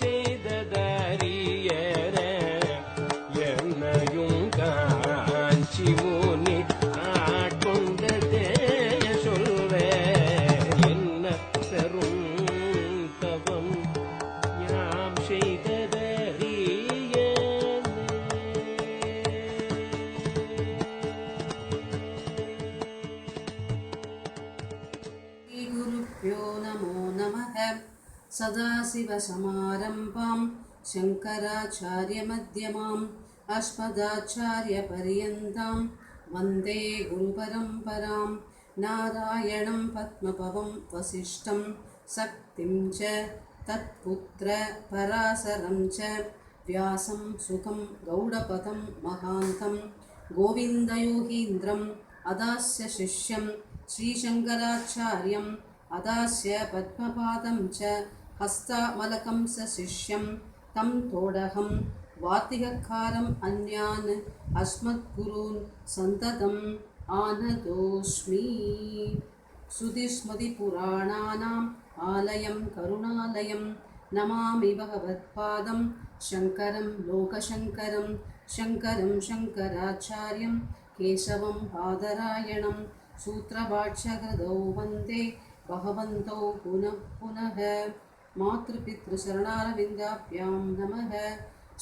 செய்ததறியற என்னையும் காஞ்சி முனி ஆட்கொண்டதே சொல்ற என்ன பெரும் தவம் யாம் செய்ததறிய குருப்யோ நமோ நமः. சதாசிவசமாரம்பாம் சங்கராச்சார்யமத்யமாம் அஸ்மதாச்சார்யபர்யந்தாம் வந்தே குருபரம்பராம். நாராயணம் பத்மபவம் வசிஷ்டம் சக்திம் ச தத்புத்ர பராசரம் ச வியாசம் சுகம் கௌடபதம் மகாந்தம் கோவிந்தயோகீந்திரம் அதாஸ்ய சிஷ்யம் ஸ்ரீசங்கராச்சார்யம் அதாஸ்ய பத்மபாதம் ச ஹஸ்தாமலகம் ச சிஷ்யம் தம் தோடகம் வாத்திகக்காரம் அந்யான் அஸ்மத்குருன் சந்ததம் ஆனதோஸ்மி. ஸ்ருதிஸ்மதி புராணானாம் ஆலயம் கருணாலயம் நமாமி பகவத்பாதம் சங்கரம் லோகசங்கரம் சங்கரம் சங்கராச்சார்யம் கேசவம் பாதராயணம் சூத்ரபாட்சகிருதௌ வந்தே பகவந்தௌ புனः புனः. மாத்ருபித்ருசரணாரவிந்தாப்யாம் நமः.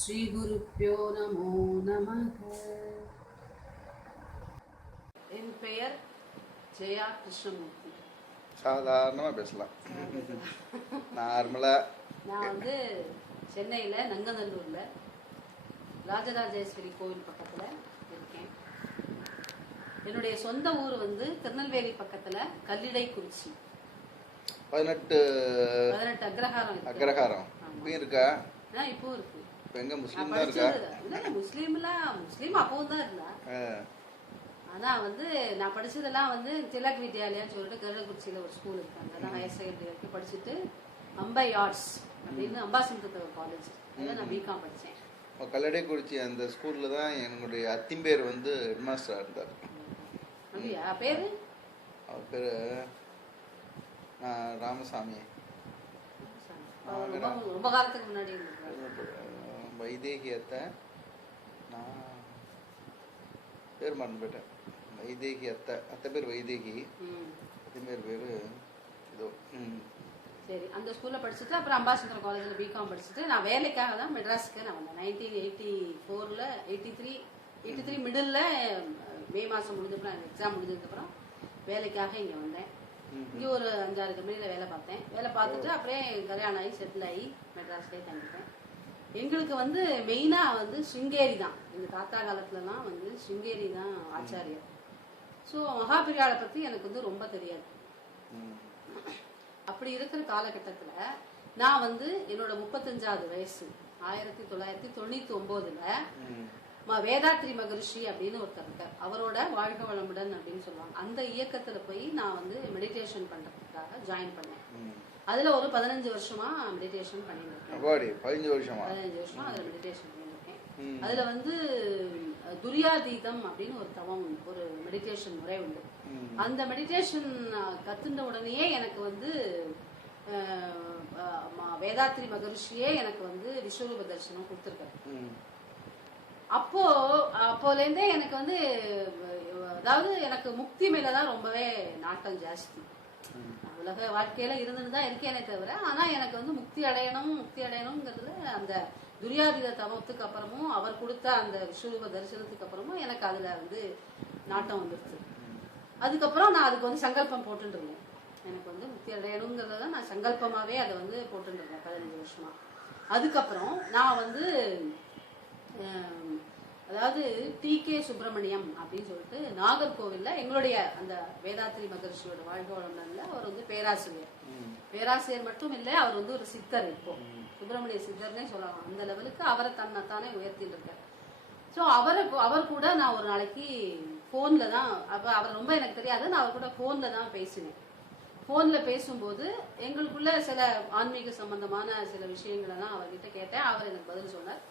ஸ்ரீகுருப்யோ நமோ நமः. என் பெயர் ஜெயா கிருஷ்ணமூர்த்தி. சாதாரணமாக பேசலாம். நார்மலாக நான் வந்து சென்னையில் நங்கநல்லூரில் ராஜராஜேஸ்வரி கோவில் பக்கத்தில் இருக்கேன். என்னுடைய சொந்த ஊர் வந்து திருநெல்வேலி பக்கத்தில் கல்லிடைக்குறிச்சி. 18 அக்ரஹாரம் இப்பயும் இருக்கா? இப்பவும் இருக்கு. இப்போ எங்க முஸ்லீம் தான் இருக்கா? முஸ்லீம் அப்பவும் தான் இருந்தா. ஆனா வந்து நான் படிச்சதெல்லாம் வந்து திலக் வித்யாலயான்னு சொல்லிட்டு கருடக்குறிச்சியில ஒரு ஸ்கூல் இருக்கு. அங்கதான் ஹையர் செகண்டரி வரைக்கும் படிச்சுட்டு அம்பை ஆர்ட்ஸ் அப்படின்னு அம்பாசிந்தர் காலேஜ் நான் பிகாம் படிச்சேன். கல்லடைக்குறிச்சி அந்த ஸ்கூல்ல தான் என்னுடைய அத்திம்பேர் வந்து ஹெட்மாஸ்டரா இருந்தார். அப்படியா? பேரு? அவர் பேரு ராமசாமி. ரொம்ப காலத்துக்கு முன்னாடி வைதேகி அத்தை. நான் பேர் மறந்து போயிட்டேன். வைதேகி அத்தை பேர் வைதேகி, அத்திம்பேர் பேரு இதோ. சரி, அந்த ஸ்கூல்ல படிச்சுட்டு அப்புறம் அம்பாசிந்தர் காலேஜ்ல பிகாம் படிச்சுட்டு நான் வேலைக்காக தான் மெட்ராஸுக்கு நான் வந்தேன். 1984ல 83 மிடில் மே மாசம் முடிஞ்சப்பறம் எக்ஸாம் முடிஞ்சதுக்கப்புறம் வேலைக்காக இங்க வந்தேன். இங்கே ஒரு 5-6 கம்பெனியில் வேலை பார்த்தேன். வேலை பார்த்துட்டு அப்படியே கல்யாணம் ஆகி செட்டில் ஆகி மெட்ராஸ்லேயே தங்கிட்டேன். எங்களுக்கு வந்து மெயினாக வந்து ஸ்ருங்கேரி தான். எங்கள் தாத்தா காலத்துலலாம் வந்து ஸ்ருங்கேரி தான் ஆச்சாரியர். ஸோ மகாபிரியாவை பற்றி எனக்கு வந்து ரொம்ப தெரியாது. அப்படி இருக்கிற காலகட்டத்தில் நான் வந்து என்னோட 35வது வயசு 1999ல் வேதாத்ரி மகரிஷி அப்படின்னு ஒருத்தர் இருக்கார். அவரோட வாழ்க வளமுடன் அப்படின்னு சொல்லுவாங்க. அந்த இயக்கத்துல போய் நான் வந்து மெடிடேஷன் பண்றதுக்காக ஜாயின் பண்ணேன். அதுல ஒரு 15 வருஷமா மெடிடேஷன் பண்ணிருக்கேன். 15 வருஷமா அதுல மெடிடேஷன் பண்ணிருக்கேன். அதுல வந்து துரியாதீதம் அப்படின்னு ஒரு தவம், ஒரு மெடிடேஷன் முறை உண்டு. அந்த மெடிடேஷன் கத்துண்ட உடனேயே எனக்கு வந்து வேதாத்ரி மகரிஷியே எனக்கு வந்து விஸ்வரூப தரிசனம் கொடுத்துருக்காரு. அப்போலேருந்தே எனக்கு வந்து அதாவது எனக்கு முக்தி மேலதான் ரொம்பவே நாட்டம் ஜாஸ்தி. உலக வாழ்க்கையில இருந்துன்னு தான் இருக்கேனே தவிர, ஆனா எனக்கு வந்து முக்தி அடையணுங்கிறதுல அந்த துரியாதீத தவத்துக்கு அப்புறமும் அவர் கொடுத்த அந்த விஸ்வரூப தரிசனத்துக்கு அப்புறமும் எனக்கு அதுல வந்து நாட்டம் வந்துருச்சு. அதுக்கப்புறம் நான் அதுக்கு வந்து சங்கல்பம் போட்டுருந்தேன். எனக்கு வந்து முக்தி அடையணுங்கிறத நான் சங்கல்பமாவே அதை வந்து போட்டுருந்தேன் 15 வருஷமா. அதுக்கப்புறம் நான் வந்து அதாவது டி.கே. சுப்பிரமணியம் அப்படின்னு சொல்லிட்டு நாகர்கோவில்ல எங்களுடைய அந்த வேதாத்ரி மகரிஷியோட வாழ்க வளமுடன்ல அவர் வந்து பேராசிரியர் மட்டும் இல்லை, அவர் வந்து ஒரு சித்தர். இப்போ சுப்பிரமணிய சித்தர்னே சொல்லலாம். அந்த லெவலுக்கு அவரை தன்னைத்தானே உயர்த்திட்டு இருக்கார். ஸோ அவர் கூட நான் ஒரு நாளைக்கு போன்ல தான், அவர் ரொம்ப எனக்கு தெரியாது, நான் அவர் கூட போன்ல தான் பேசினேன். போன்ல பேசும்போது எங்களுக்குள்ள சில ஆன்மீக சம்பந்தமான சில விஷயங்களை தான் அவர்கிட்ட கேட்டேன். அவர் எனக்கு பதில் சொன்னார்.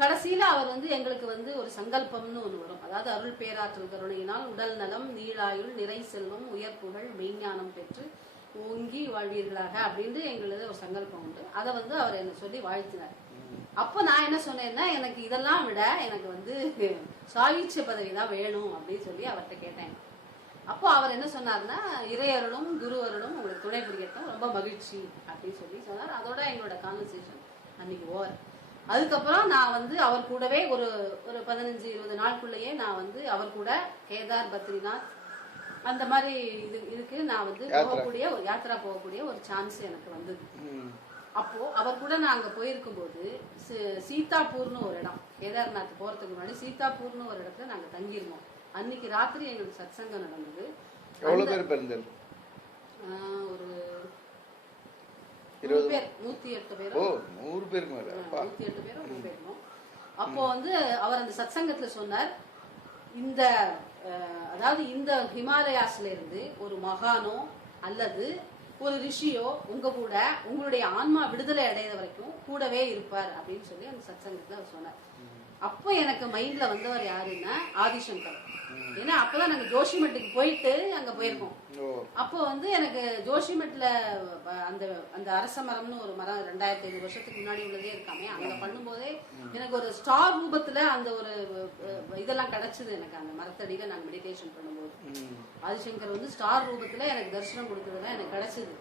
கடைசியில அவர் வந்து எங்களுக்கு வந்து ஒரு சங்கல்பம்னு ஒண்ணு வரும். அதாவது அருள் பேராற்றல் கருணையினால் உடல் நலம், நீளாயுள், நிறை செல்வம், உயர் புகழ், மெய்ஞானம் பெற்று ஓங்கி வாழ்வீர்களாக அப்படின்னு எங்களது ஒரு சங்கல்பம் உண்டு. அதை வந்து அவர் என்ன சொல்லி வாழ்த்தினார். அப்போ நான் என்ன சொன்னேன்னா, எனக்கு இதெல்லாம் விட எனக்கு வந்து சாயுச்சிய பதவி தான் வேணும் அப்படின்னு சொல்லி அவர்கிட்ட கேட்டேன். அப்போ அவர் என்ன சொன்னார்னா, இறையருளும் குருவருளும் உங்களுக்கு துணை புரியட்டும், ரொம்ப மகிழ்ச்சி அப்படின்னு சொல்லி சொன்னார். அதோட எங்களோட கான்வர்சேஷன் அன்னைக்கு ஓவர். அதுக்கப்புறம் நான் வந்து அவர் கூடவே ஒரு 15-20 நாளுக்குள்ளேயே நான் வந்து அவர் கூட கேதார், பத்ரிநாத் அந்த மாதிரி இதுக்கு நான் வந்து போகக்கூடிய ஒரு யாத்திரா போகக்கூடிய ஒரு சான்ஸ் எனக்கு வந்தது. அப்போ அவர் கூட நான் அங்க போயிருக்கும் போது சீதாப்பூர்னு ஒரு இடம், கேதார்நாத் போறதுக்கு முன்னாடி சீதாப்பூர்னு ஒரு இடத்துல நாங்க தங்கியிருந்தோம். அன்னைக்கு ராத்திரி எங்களுக்கு சத்சங்கம் நடந்தது. எவ்வளவு பேர் பிறந்தது? ஒரு 100 பேர், 108 பேர். ஓ, 100 பேருக்கு மேல. 108 பேரும் 100 பேரும். அப்போ வந்து அவர் அந்த சத்சங்கத்துல சொன்னார், இந்த அதாவது இந்த ஹிமாலயாஸ்ல இருந்து ஒரு மகானோ அல்லது ஒரு ரிஷியோ உங்க கூட உங்களுடைய ஆன்மா விடுதலை அடையிற வரைக்கும் கூடவே இருப்பார் அப்படின்னு சொல்லி அந்த சத்சங்கத்துல அவர் சொன்னார். அப்போ எனக்கு மைண்ட்ல வந்தவர் யாருன்னா ஆதிசங்கர். ஏன்னா அப்பதான் நாங்க ஜோஷிமட்டுக்கு போயிட்டு அங்க போயிருக்கோம். அப்போ வந்து எனக்கு ஜோஷிமட்ல அந்த அந்த அரச மரம்னு ஒரு மரம் 2500 வருஷத்துக்கு முன்னாடி உள்ளதே இருக்காமே, அங்க பண்ணும்போதே எனக்கு ஒரு ஸ்டார் ரூபத்துல அந்த ஒரு இதெல்லாம் கிடைச்சது. எனக்கு அந்த மரத்தடியில நாங்க மெடிடேஷன் பண்ணும்போது ஆதிசங்கர் வந்து ஸ்டார் ரூபத்துல எனக்கு தரிசனம் கொடுத்ததுலாம் எனக்கு கிடைச்சது.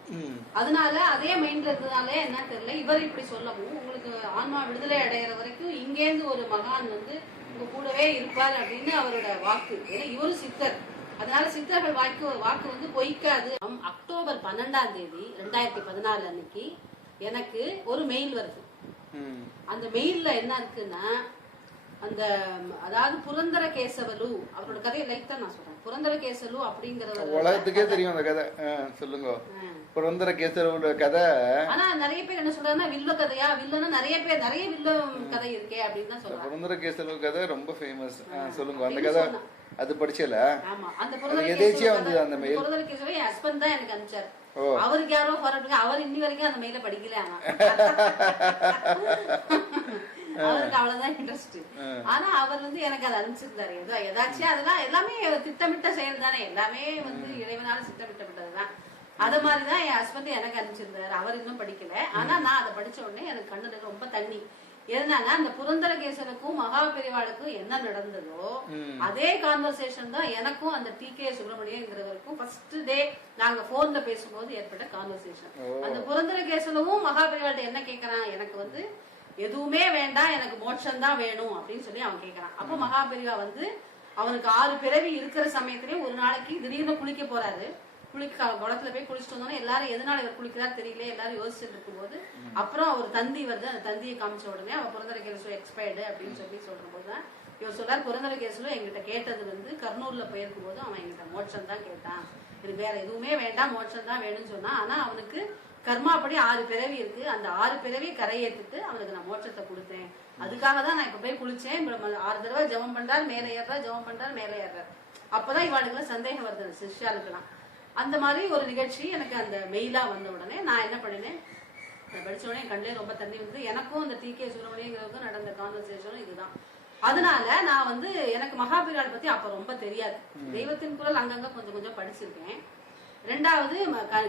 அதனால அதே மைண்ட்ல இருந்ததுனாலே என்ன தெரியல, இவர் இப்படி சொல்லவும் உங்களுக்கு ஆன்மா விடுதலை அடைகிற வரைக்கும் இங்கேருந்து ஒரு மகான் வந்து உங்க கூடவே இருப்பார் அப்படின்னு அவரோட வாக்கு. ஏன்னா இவரும் சித்தர், அதனால சித்தர்கள் வாக்கு வந்து பொய்க்காது. அக்டோபர் 12ஆம் தேதி 2014 அன்னைக்கு எனக்கு ஒரு மெயில் வருது. அந்த மெயில்ல என்ன இருக்குன்னா, அந்த அதாவது புரந்தர கேசவலு அவரோட கதையை லைக் தான் நான் சொல்றேன். புரந்தர கேசவலு அப்படிங்கறவர் உலகத்துக்கே தெரியும் அந்த கதை. சொல்லுங்க. புரந்தர கேசவலோட கதை. ஆனா நிறைய பேர் என்ன சொல்றாங்கன்னா வில்ல கதையா, வில்லனா நிறைய வில்ல கதை இருக்கே அப்படின்னு தான் சொல்றாங்க. புரந்தர கேசவலு கதை ரொம்ப ஃபேமஸ். சொல்லுங்க அந்த கதை. அது படிச்சல? ஆமா, அந்த புரந்தர கேசவலு என் ஹஸ்பண்ட் தான் எனக்கு அனுப்பிச்சாரு. அவருக்கு யாரோ ஃபார்வர்ட், அவர் இன்னி வரைக்கும் அந்த மெயில படிக்கல. அவருக்கு அவ்வளவுதான் இன்ட்ரெஸ்ட். ஆனா அவர் வந்து எனக்கு அதை அனுப்பிச்சிருந்தாரு. ஏதாச்சும் அதெல்லாம் எல்லாமே திட்டமிட்ட செயல் தானே, எல்லாமே வந்து இறைவனால திட்டமிட்டப்பட்டதுதான். அது மாதிரிதான் என் ஹஸ்பண்ட் எனக்கு அனுப்பிச்சிருந்தாரு. அவர் இன்னும் படிக்கல. ஆனா நான் அதை படிச்ச உடனே எனக்கு கண்ணுல ரொம்ப தண்ணி. எதனால அந்த புரந்தர கேசனுக்கும் மகா பெரிவாளுக்கும் என்ன நடந்ததோ அதே கான்வர்சேஷன் தான் எனக்கும் அந்த டி.கே. சுப்பிரமணியங்கிறவருக்கும் ஃபர்ஸ்ட் டே நாங்க போன்ல பேசும்போது ஏற்பட்ட கான்வர்சேஷன். அந்த புரந்தர கேசனும் மகா பெரிவாள்கிட்ட என்ன கேட்கறான், எனக்கு வந்து எதுவுமே வேண்டாம், எனக்கு மோட்சம் தான் வேணும் அப்படின்னு சொல்லி அவன் கேட்கறான். அப்போ மகா பெரிவா வந்து அவனுக்கு 6 பிறவி இருக்கிற சமயத்திலேயே ஒரு நாளைக்கு திடீர்னு குளிக்க போறாரு. குளத்துல போய் குளிச்சுட்டு வந்தோன்னா எல்லாரும் எதனால இவர் குளிக்கிறாரு தெரியல, எல்லாரும் யோசிச்சுட்டு இருக்கும் போது அப்புறம் ஒரு தந்தி வருது. அந்த தந்தியை காமிச்ச உடனே அவன் புரந்தர கேசு எக்ஸ்பயர்டு அப்படின்னு சொல்ற போதுதான் இவர் சொல்றாரு, புரந்தர கேசுல எங்கிட்ட கேட்டது வந்து கர்னூர்ல போயிருக்கும் போது அவன் எங்கிட்ட மோட்சம் தான் கேட்டான், எனக்கு வேற எதுவுமே வேண்டாம் மோட்சம் தான் வேணும்னு சொன்னான். ஆனா அவனுக்கு கர்மாப்படி 6 பிறவி இருக்கு. அந்த 6 பிறவி கரையேற்றிட்டு அவனுக்கு நான் மோட்சத்தை கொடுத்தேன். அதுக்காக தான் நான் இப்ப போய் குளிச்சேன். 6 தடவை ஜபம் பண்றாரு, மேலே ஏறாரு, ஜபம் பண்றாரு, மேலே ஏறாரு. அப்பதான் இவாளுக்குலாம் சந்தேகம் வருது சிஷ்யாளுக்கெல்லாம். அந்த மாதிரி ஒரு நிகழ்ச்சி எனக்கு அந்த மெயிலா வந்த உடனே நான் என்ன பண்ணினேன், படிச்ச உடனே என் கண்ணிலே ரொம்ப தண்ணி வந்து எனக்கும் அந்த டி.கே. சுப்பிரமணியங்கிறதுக்கும் நடந்த கான்வர்சேஷனும் இதுதான். அதனால நான் வந்து எனக்கு மகாபெரிவாள் பத்தி அப்ப ரொம்ப தெரியாது. தெய்வத்தின் குரல் அங்கங்க கொஞ்சம் கொஞ்சம் படிச்சிருக்கேன். 2வது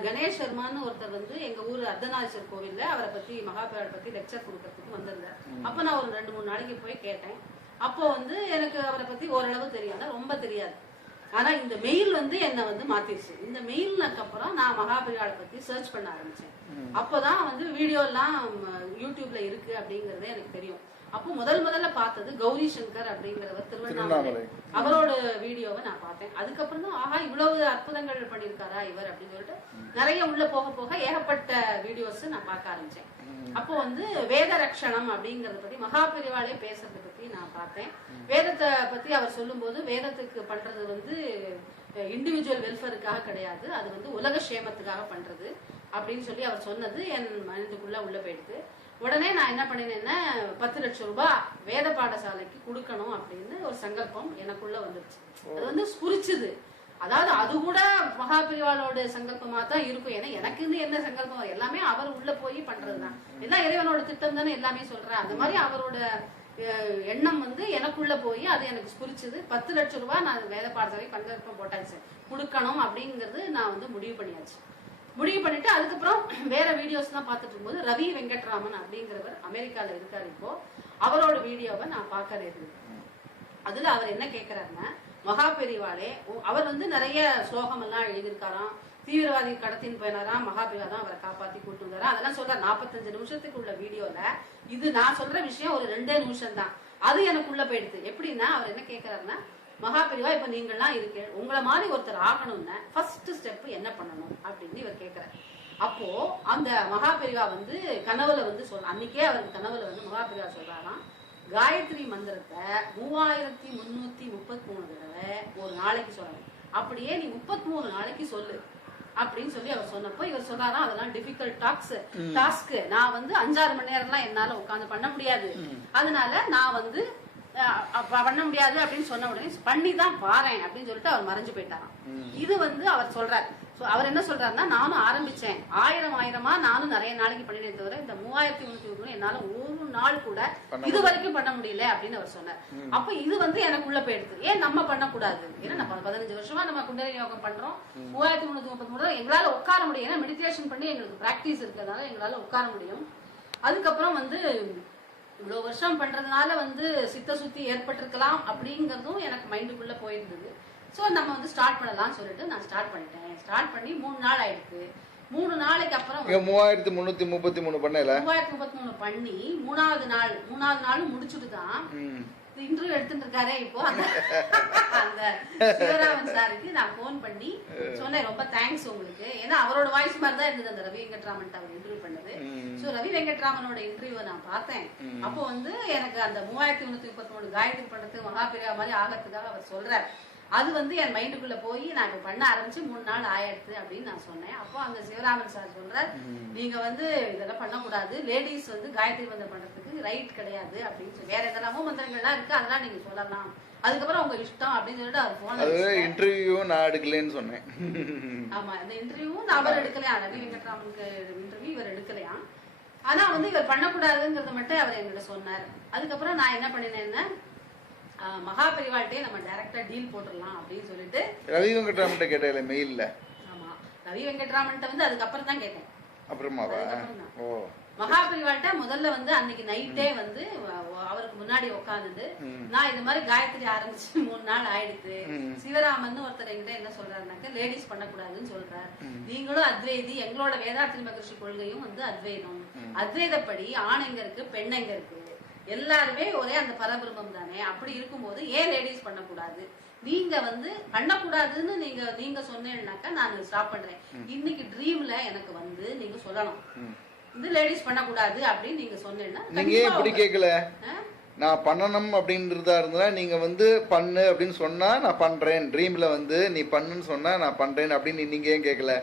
கணேஷ் சர்மான்னு ஒருத்தர் வந்து எங்க ஊர் அர்த்தநாதீஸ்வரர் கோவில்ல அவரை பத்தி மகாபெரிவாள் பத்தி லெக்சர் கொடுக்கறதுக்கு வந்திருந்தார். அப்ப நான் ஒரு 2-3 நாளைக்கு போய் கேட்டேன். அப்போ வந்து எனக்கு அவரை பத்தி ஓரளவு தெரியாது, ரொம்ப தெரியாது. ஆனா இந்த மெயில் வந்து என்ன வந்து மாத்திருச்சு. இந்த மெயிலுக்கு அப்புறம் நான் மகாபெரிவாளை பத்தி சர்ச் பண்ண ஆரம்பிச்சேன். அப்பதான் வந்து வீடியோ எல்லாம் யூடியூப்ல இருக்கு அப்படிங்கறதே எனக்கு தெரியும். அப்போ முதல்ல பார்த்தது கௌரி சங்கர் அப்படிங்கிறவர் திருவண்ணாமலை, அவரோட வீடியோவை நான் பார்த்தேன். அதுக்கப்புறம் தான் ஆஹா இவ்வளவு அற்புதங்கள் பண்ணிருக்காரா இவர் அப்படின்னு சொல்லிட்டு நிறைய உள்ள போக போக ஏகப்பட்ட வீடியோஸ் நான் பார்க்க ஆரம்பிச்சேன். அப்போ வந்து வேத ரட்சணம் அப்படிங்கறத பத்தி மகாபெரிவாளே பேசுறதை பத்தி நான் பார்த்தேன். வேதத்தை பத்தி அவர் சொல்லும் போது வேதத்துக்கு பண்றது வந்து இண்டிவிஜுவல் வெல்ஃபேருக்காக கிடையாது, அது வந்து உலக சேமத்துக்காக பண்றது அப்படின்னு சொல்லி அவர் சொன்னது என் மனதுக்குள்ள உள்ள போயிடுது. உடனே நான் என்ன பண்ணினேன்னா 10 லட்சம் ரூபாய் வேத பாடசாலைக்கு கொடுக்கணும் அப்படின்னு ஒரு சங்கல்பம் எனக்குள்ள வந்துருச்சு. அது வந்து ஸ்புரிச்சுது. அதாவது அது கூட மகாபெரிவாளோட சங்கல்பமா தான் இருக்கும். ஏன்னா எனக்குன்னு என்ன சங்கல்பம் எல்லாமே அவர் உள்ள போய் பண்றதுதான், எல்லாம் இறைவனோட திட்டம் தானே எல்லாமே சொல்றேன். அந்த மாதிரி அவரோட எண்ணம் வந்து எனக்குள்ள போய் அது எனக்கு ஸ்புரிச்சது. 10 லட்சம் ரூபாய் நான் வேத பாடசாலை சங்கல்பம் போட்டாச்சு, கொடுக்கணும் அப்படிங்கறது நான் வந்து முடிவு பண்ணியாச்சு. முடிவு பண்ணிட்டு அதுக்கப்புறம் வேற வீடியோஸ் தான் பார்த்துட்டு இருக்கும்போது ரவி வெங்கட்ராமன் அப்படிங்கிறவர் அமெரிக்கால இருக்காரு இப்போ. அவரோட வீடியோவை நான் பார்க்க நேர்ந்தது. அதுல அவர் என்ன கேட்கிறாருன்னா, மகா பெரிவாளே, அவர் வந்து நிறைய ஸ்லோகம் எல்லாம் எழுதியிருக்காராம். தீவிரவாதி கடத்தின்னு போயினாராம், மகா பெரிவா தான் அவரை காப்பாத்தி கூட்டு வந்தாரா, அதெல்லாம் சொல்ற 45 நிமிஷத்துக்கு உள்ள வீடியோல இது நான் சொல்ற விஷயம் ஒரு 2 நிமிஷம் தான். அது எனக்குள்ள போயிடுது. எப்படின்னா அவர் என்ன கேட்கிறாருன்னா, மகா பெரிவா இப்ப நீங்கள்லாம் இருக்கு, உங்களை மாதிரி ஒருத்தர் ஆகணும்னா ஃபர்ஸ்ட் ஸ்டெப் என்ன பண்ணணும் அப்படின்னு இவர் கேட்கிறார். அப்போ அந்த மகா பெரிவா வந்து கனவுல வந்து அன்னைக்கே அவருக்கு கனவுல வந்து மகா பெரிவா சொல்றாராம், காயத்ரி மந்திரத்தை 3333 தடவை ஒரு நாளைக்கு சொல்லணும். அப்படியே நீ 33 நாளைக்கு சொல்லு அப்படின்னு சொல்லி அவர் சொன்னப்போ இவர் சொன்னாராம், அதெல்லாம் டிஃபிகல்ட் டாஸ்க், நான் வந்து 5-6 மணி நேரம்லாம் என்னால உட்காந்து பண்ண முடியாது, அதனால நான் வந்து பண்ண முடியாது அப்படின்னு சொன்ன உடனே பண்ணிதான் பாறேன் அப்படின்னு சொல்லிட்டு அவர் மறைஞ்சு போயிட்டாராம். இது வந்து அவர் சொல்றாரு. அவர் என்ன சொல்றாருன்னா, நானும் ஆரம்பிச்சேன், 1000 நானும் நிறைய நாளைக்கு பண்ணினே தவிர இந்த 3333 என்னால ஒரு நாள் கூட இது வரைக்கும் பண்ண முடியல அப்படின்னு அவர் சொன்னார். அப்ப இது வந்து எனக்குள்ள போயிடுது, ஏன் நம்ம பண்ணக்கூடாது? ஏன்னா நம்ம 15 வருஷமா நம்ம குண்டலினி யோகம் பண்றோம், 3333 எங்களால உட்கார முடியும். ஏன்னா மெடிடேஷன் பண்ணி எங்களுக்கு பிராக்டிஸ் இருக்கிறதுனால எங்களால உட்கார முடியும். அதுக்கப்புறம் வந்து இவ்வளவு வருஷம் பண்றதுனால வந்து சித்த சுத்தி ஏற்பட்டிருக்கலாம் அப்படிங்கறதும் எனக்கு மைண்டுக்குள்ள போயிருந்தது. சோ நம்ம வந்து ஸ்டார்ட் பண்ணலாம்னு சொல்லிட்டு நான் ஸ்டார்ட் பண்ணிட்டேன். ஸ்டார்ட் பண்ணி 3 நாள் ஆயிடுச்சு. 3 நாளைக்கு அப்புறம் 3333 பண்ணல, 3333 பண்ணி மூணாவது நாளும் முடிச்சுட்டு தான் இன்டர்வியூ எடுத்துட்டு இருக்காரே இப்போ அந்த சிவராமன் சாருக்கு நான் போன் பண்ணி சொன்னேன், ரொம்ப தேங்க்ஸ் உங்களுக்கு. ஏன்னா அவரோட வாய்ஸ் மாதிரி தான் இருந்தது அந்த ரவி வெங்கட்ராமன் அவர் இன்டர்வியூ பண்ணது. சோ ரவி வெங்கட்ராமனோட இன்டர்வியூ நான் பார்த்தேன். அப்போ வந்து எனக்கு அந்த 3333 காயத்ரி பண்றதுக்கு மகா பெரிவா மாதிரி ஆகிறதுக்காக அவர் சொல்றாரு. அது வந்து என் மைண்டுக்குள்ள போய் நான் இப்ப பண்ண ஆரம்பிச்சு 3 நாள் ஆயிடுச்சு அப்படின்னு நான் சொன்னேன். அப்போ அந்த சிவராமன் சார் சொல்றாரு, நீங்க வந்து இதெல்லாம் பண்ணக்கூடாது, லேடிஸ் வந்து காயத்ரி மந்திரம் பண்றதுக்கு ரைட் கிடையாது அப்படின்னு சொல்லி, வேற எதெல்லாமோ மந்திரங்கள்லாம் இருக்கு, அதெல்லாம் நீங்க சொல்லலாம், அதுக்கப்புறம் உங்க இஷ்டம் அப்படின்னு சொல்லிட்டு அவர் போன இன்டர்வியூ நான் எடுக்கலன்னு சொன்னேன். ஆமா, அந்த இன்டர்வியூவும் அவர் எடுக்கலையா, ரவி வெங்கட்ராமனுக்கு இன்டர்வியூ இவர் எடுக்கலையா. ஆனா வந்து இவர் பண்ணக்கூடாதுங்கிறத மட்டும் அவர் என்கிட்ட சொன்னார். அதுக்கப்புறம் நான் என்ன பண்ணினேன்னா, மகா பெரிவாள்கிட்டே நம்ம டைரக்டா டீல் போட்டுடலாம் அப்படின்னு சொல்லிட்டு ரவி வெங்கட்ராமன் கேட்டேன் மெயில்ல. ஆமா, ரவி வெங்கட்ராமன் வந்து அதுக்கப்புறம் தான் கேட்டேன். அப்புறமாவா? ஓ, மகா பெரிவாள்கிட்ட முதல்ல வந்து அன்னைக்கு நைட்டே வந்து அவருக்கு முன்னாடி உட்காந்துட்டு நான் இது மாதிரி காயத்ரி ஆரம்பிச்சு 3 நாள் ஆயிடுச்சு, சிவராமன் ஒருத்தர் என்கிட்ட என்ன சொல்றாருனாக்க லேடிஸ் பண்ணக்கூடாதுன்னு சொல்றாரு, நீங்களும் அத்வைதி, எங்களோட வேதாத்ரி மகர்ஷி கொள்கையும் வந்து அத்வைதம், அத்வைதப்படி ஆண் எங்க இருக்கு பெண் எங்க இருக்கு, எல்லாருமே ஒரே அந்த பரபிரம்மம் தானே, அப்படி இருக்கும்போது ஏன் லேடிஸ் பண்ணக்கூடாது, நீங்க வந்து பண்ணக்கூடாதுன்னு நீங்க சொன்னேன்னாக்கா நான் ஸ்டாப் பண்றேன். இன்னைக்கு ட்ரீம்ல எனக்கு வந்து நீங்க சொல்லணும், இந்த லேடிஸ் பண்ணக்கூடாது அப்படின்னு நீங்க சொன்னேன்னா. நீங்க ஏன் இப்படி கேட்கல? நான் பண்ணணும் அப்படின்றதா இருந்தா நீங்க வந்து பண்ணு அப்படின்னு சொன்னா நான் பண்றேன், ட்ரீம்ல வந்து நீ பண்ணுன்னு சொன்னா நான் பண்றேன் அப்படின்னு நீங்க ஏன் கேட்கல?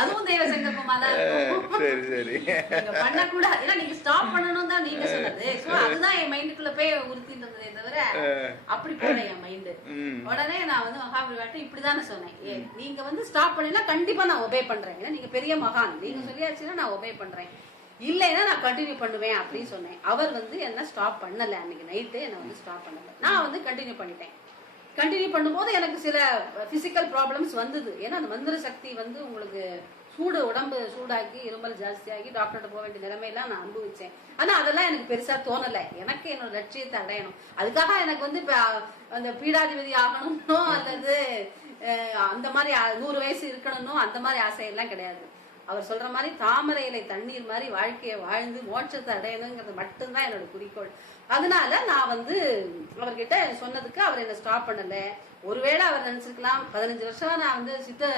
அதுவும் தெய்வ சங்கல்பமா தான் இருக்கும். சரி சரி, நீங்க பண்ணக்கூடாது, ஏன்னா நீங்க ஸ்டாப் பண்ணணும் தான் நீங்க சொன்னது. சோ அதுதான் என் மைண்டுக்குள்ள போய் உறுத்திட்டு இருந்ததே தவிர அப்படி போல என் மைண்டு. உடனே நான் வந்து மகாபலிவாட்ட இப்படிதானே சொன்னேன், நீங்க வந்து ஸ்டாப் பண்ணினா கண்டிப்பா நான் ஒபே பண்றேன், ஏன்னா நீங்க பெரிய மகான், நீங்க சொல்லியாச்சுன்னா நான் ஒபே பண்றேன், இல்லைன்னா நான் கண்டினியூ பண்ணுவேன் அப்படின்னு சொன்னேன். அவர் வந்து என்ன ஸ்டாப் பண்ணல, அன்னைக்கு நைட்டு என்ன வந்து ஸ்டாப் பண்ணல, நான் வந்து கண்டினியூ பண்ணிட்டேன். கண்டினியூ பண்ணும்போது எனக்கு சில பிசிக்கல் ப்ராப்ளம்ஸ் வந்தது. ஏன்னா அந்த மந்திர சக்தி வந்து உங்களுக்கு உடம்பு சூடாக்கி இருமல் ஜாஸ்தியாகி டாக்டர்கிட்ட போக வேண்டிய நிலைமையெல்லாம் நான் அனுபவிச்சேன். ஆனா அதெல்லாம் எனக்கு பெருசா தோணல. எனக்கு என்னோட லட்சியத்தை அடையணும், அதுக்காக எனக்கு வந்து அந்த பீடாதிபதி ஆகணும்னோ அல்லது அந்த மாதிரி 100 வயசு இருக்கணும்னோ அந்த மாதிரி ஆசையெல்லாம் கிடையாது. அவர் சொல்ற மாதிரி தாமரை இலை தண்ணீர் மாதிரி வாழ்க்கையை வாழ்ந்து மோட்சத்தை அடையணுங்கிறது மட்டும்தான் என்னோட குறிக்கோள். அதனால நான் வந்து அவர்கிட்ட சொன்னதுக்கு அவர் என்ன ஸ்டாப் பண்ணல. ஒருவேளை அவர் நினைச்சிருக்கலாம் 15 வருஷமா நான் வந்து சித்த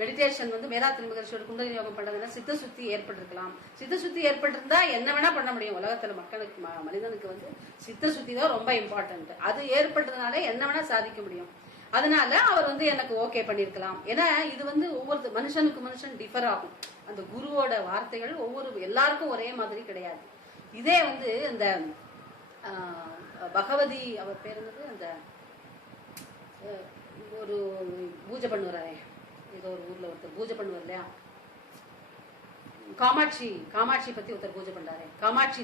மெடிடேஷன் வந்து வேதாத்ரி மகர்ஷியோட குண்டலினி யோகம் பண்றதுன்னா சித்த சுத்தி ஏற்பட்டிருக்கலாம். சித்த சுத்தி ஏற்பட்டிருந்தா என்ன வேணா பண்ண முடியும் உலகத்துல. மக்களுக்கு மனிதனுக்கு வந்து சித்த சுத்தி தான் ரொம்ப இம்பார்ட்டன்ட். அது ஏற்பட்டதுனால என்ன வேணா சாதிக்க முடியும். அதனால அவர் வந்து எனக்கு ஓகே பண்ணிருக்கலாம். ஏன்னா இது வந்து ஒவ்வொரு மனுஷனுக்கு மனுஷன் டிஃபர் ஆகும். அந்த குருவோட வார்த்தைகள் எல்லாருக்கும் ஒரே மாதிரி கிடையாது. இதே வந்து இந்த பகவதி அவர் பேர் என்னது, அந்த ஒரு பூஜை பண்ணுவாரே, ஏதோ ஒரு ஊர்ல ஒருத்தர் பூஜை பண்ணுவார் இல்லையா, காமாட்சி பத்தி ஒருத்தர் பூஜை பண்றாரு, காமாட்சி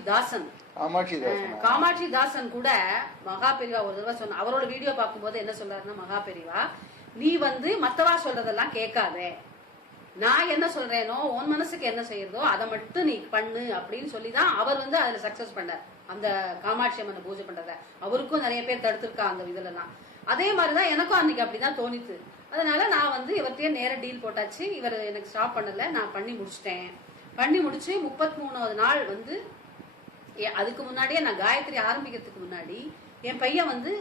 தாசன் கூட மகா பெரிவா ஒரு தடவை சொன்ன, அவரோட வீடியோ பார்க்கும்போது என்ன சொல்றாருன்னா, மகா பெரிவா நீ வந்து மத்தவா சொல்றதெல்லாம் கேட்காதே, நான் என்ன சொல்றேனோ உன் மனசுக்கு என்ன செய்யறதோ அதை மட்டும் நீ பண்ணு அப்படின்னு சொல்லிதான் அவர் வந்து அதுல சக்சஸ் பண்ணார். அந்த காமாட்சி அம்மனை பூஜை பண்றத அவருக்கும் நிறைய பேர் தடுத்திருக்கா அந்த இதுலலாம். அதே மாதிரிதான் எனக்கும் அன்னைக்கு அப்படிதான் தோணித்து. அதனால நான் வந்து இவர்கிட்டயே நேர டீல் போட்டாச்சு. இவர் எனக்கு ஸ்டாப் பண்ணல, நான் பண்ணி முடிச்சிட்டேன். பண்ணி முடிச்சு 33வது நாள் வந்து அதுக்கு முன்னாடியே நான் காயத்ரி ஆரம்பிக்கிறதுக்கு முன்னாடி என் பையன் வந்து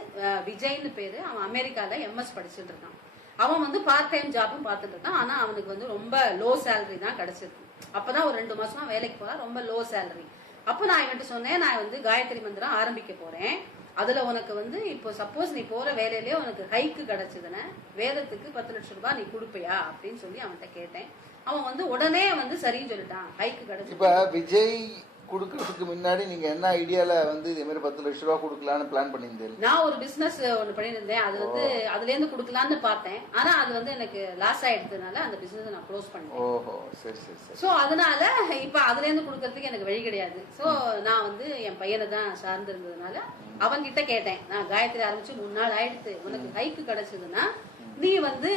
விஜய்னு பேரு, அவன் அமெரிக்கால MS படிச்சுட்டு இருக்கான். அவன் வந்து பார்ட் டைம் ஜாபும் பார்த்துட்டு இருக்கான். ஆனா அவனுக்கு வந்து ரொம்ப லோ சேலரி தான் கிடைச்சிருக்கு. அப்பதான் ஒரு 2 மாசமா வேலைக்கு போறான், ரொம்ப லோ சேலரி. அப்ப நான் இவன்ட்டு சொன்னேன், நான் வந்து காயத்ரி மந்திரம் ஆரம்பிக்க போறேன். அதுல உனக்கு வந்து இப்போ சப்போஸ் நீ போற வேலையிலேயே உனக்கு ஹைக்கு கிடைச்சதுன்னா வேதத்துக்கு 10 லட்சம் ரூபாய் நீ கொடுப்பியா அப்படின்னு சொல்லி அவன்கிட்ட கேட்டேன். அவன் வந்து உடனே வந்து சரின்னு சொல்லிட்டான், ஹைக்கு கிடைச்சு. இப்ப விஜய் குடுக்கறதுக்கு முன்னாடி நீங்க என்ன ஐடியால வந்து இதே மாதிரி 10 லட்சம் ரூபாய் கொடுக்கலாம்னு பிளான் பண்ணியிருந்தீங்க? நான் ஒரு பிசினஸ் ஒண்ணு பண்ணிருந்தேன். அது வந்து அதுல இருந்து கொடுக்கலாம்னு பார்த்தேன். ஆனா அது வந்து எனக்கு லாஸ் ஆயிடுறதுனால அந்த பிசினஸ் நான் க்ளோஸ் பண்ணிட்டேன். ஓஹோ, சரி சரி சரி. சோ அதனால இப்ப அதுல இருந்து கொடுக்கறதுக்கு எனக்கு வழி கிடையாது. சோ நான் வந்து என் பையனை தான் சார்ந்து இருந்ததுனால அவன் கிட்ட கேட்டேன், நான் காயத்ரி ஆரம்பிச்சு 3 நாள் ஆயிடுத்து, உனக்கு ஹைக்கு கிடைச்சதுன்னா நீ வந்து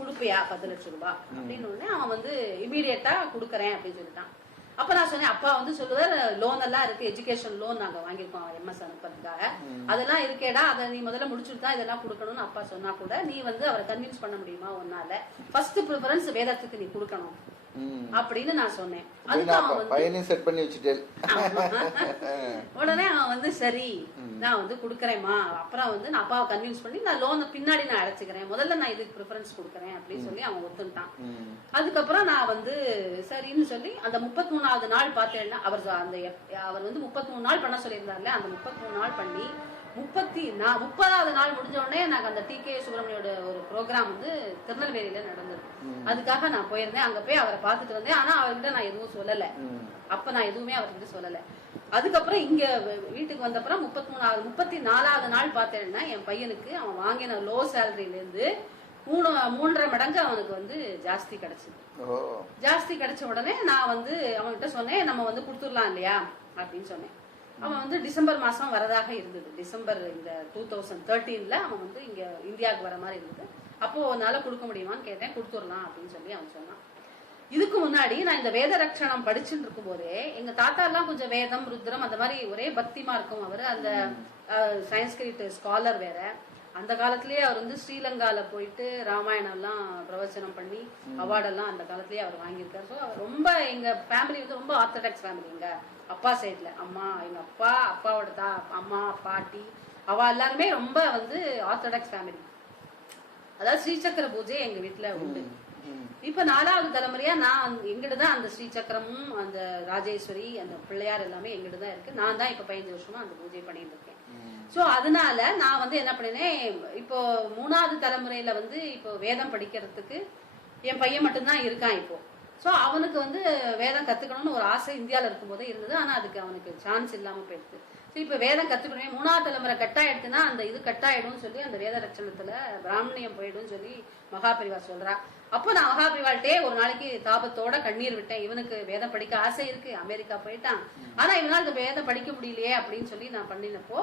கொடுப்பியா 10 லட்சம் ரூபாய் அப்படின்னு உடனே அவன் வந்து இமீடியட்டா கொடுக்கறேன் அப்படின்னு சொல்லிட்டான். அப்ப நான் சொன்னேன், அப்பா வந்து சொல்லுவார் லோன் எல்லாம் இருக்கு, எஜுகேஷன் லோன் நாங்க வாங்கியிருக்கோம் MS அனுப்புறதுக்காக, அதெல்லாம் இருக்கேடா, அதை நீ முதல்ல முடிச்சுட்டு தான் இதெல்லாம் கொடுக்கணும்னு அப்பா சொன்னா கூட நீ வந்து அவரை கன்வின்ஸ் பண்ண முடியுமா உன்னால? ஃபர்ஸ்ட் ப்ரிஃபரன்ஸ் வேதத்துக்கு நீ கொடுக்கணும் அப்படின்னு நான் சொன்னேன். செட் பண்ணி வச்சுட்டேன். உடனே அவன் வந்து சரி நான் வந்து குடுக்கறேன்மா, அப்புறம் வந்து நான் அப்பாவை கன்வின்ஸ் பண்ணி நான் லோன் பின்னாடி நான் அடைச்சுக்கிறேன், முதல்ல நான் இதுக்கு ப்ரிஃபரன்ஸ் கொடுக்கறேன் அப்படின்னு சொல்லி அவன் ஒத்துட்டான். அதுக்கப்புறம் நான் வந்து சரின்னு சொல்லி அந்த 33வது நாள் பார்த்தேன்னா அவர் வந்து 33 நாள் பண்ண சொல்லியிருந்தாருல, அந்த 33 நாள் பண்ணி 30வது நாள் முடிஞ்ச உடனே எனக்கு அந்த TK சுப்பிரமணியோட ஒரு ப்ரோக்ராம் வந்து திருநெல்வேலியில நடந்தது. அதுக்காக நான் போயிருந்தேன். அங்க போய் அவரை பார்த்துட்டு வந்தேன். ஆனா அவர்கிட்ட நான் எதுவும் சொல்லல. அப்ப நான் எதுவுமே அவர்கிட்ட சொல்லல. அதுக்கப்புறம் இங்க வீட்டுக்கு வந்தப்புறம் 34வது நாள் பார்த்தேன்னா என் பையனுக்கு அவன் வாங்கின லோ சேலரியில இருந்து 3.5 மடங்கு அவனுக்கு வந்து ஜாஸ்தி கிடைச்சது. ஜாஸ்தி கிடைச்ச உடனே நான் வந்து அவன்கிட்ட சொன்னேன், நம்ம வந்து கொடுத்துடலாம் இல்லையா அப்படின்னு சொன்னேன். அவன் வந்து டிசம்பர் மாசம் வரதாக இருந்தது. டிசம்பர் இந்த 2013ல அவன் வந்து இங்க இந்தியாவுக்கு வர மாதிரி இருந்தது. அப்போ உன்னால கொடுக்க முடியுமான்னு கேட்டேன். கொடுத்துடலாம் அப்படின்னு சொல்லி அவன் சொன்னான். இதுக்கு முன்னாடி நான் இந்த வேத ரட்சணம் படிச்சுட்டு இருக்கும் போதே எங்க தாத்தா எல்லாம் கொஞ்சம் வேதம் ருத்ரம் அந்த மாதிரி ஒரே பக்திமா இருக்கும். அவரு அந்த சயின்ஸ்கிரிட் ஸ்காலர் வேற. அந்த காலத்திலேயே அவர் வந்து ஸ்ரீலங்கால போயிட்டு ராமாயணம் எல்லாம் பிரவச்சனம் பண்ணி அவார்டெல்லாம் அந்த காலத்திலேயே அவர் வாங்கியிருக்காரு. ஸோ அவர் ரொம்ப எங்க ஃபேமிலி வந்து ரொம்ப ஆர்த்தடாக்ஸ் ஃபேமிலி. எங்க அப்பா சைட்ல அம்மா, எங்க அப்பாவோட அம்மா பாட்டி அவ எல்லாருமே ரொம்ப வந்து ஆர்த்தடாக்ஸ் ஃபேமிலி. அதாவது ஸ்ரீசக்கர பூஜை எங்க வீட்டுல உண்டு. இப்ப 4வது தலைமுறையா நான் எங்கிட்டதான் அந்த ஸ்ரீசக்கரமும் அந்த ராஜேஸ்வரி அந்த பிள்ளையார் எல்லாமே எங்கிட்டதான் இருக்கு. நான் தான் இப்ப 15 வருஷமா அந்த பூஜை பண்ணிட்டு இருக்கேன். சோ அதனால நான் வந்து என்ன பண்ணினேன், இப்போ 3வது தலைமுறையில வந்து இப்போ வேதம் படிக்கிறதுக்கு என் பையன் மட்டும்தான் இருக்கான் இப்போ. சோ அவனுக்கு வந்து வேதம் கத்துக்கணும்னு ஒரு ஆசை இந்தியாவில இருக்கும் போதே இருந்தது. ஆனா அதுக்கு அவனுக்கு சான்ஸ் இல்லாம போயிடுது. சோ இப்ப வேதம் கத்துக்கணும் 3வது தலைமுறை கட்டாயிடுச்சுன்னா அந்த இது கட்டாயிடும் சொல்லி அந்த வேத ரட்சணத்துல பிராமணியம் போயிடும் சொல்லி மகாபிரிவா சொல்றா. அப்போ நான் மகாபிரிவாள்கிட்டே ஒரு நாளைக்கு தாபத்தோட கண்ணீர் விட்டேன். இவனுக்கு வேதம் படிக்க ஆசை இருக்கு, அமெரிக்கா போயிட்டான், ஆனா இவனால இந்த வேதம் படிக்க முடியலையே அப்படின்னு சொல்லி நான் பண்ணினப்போ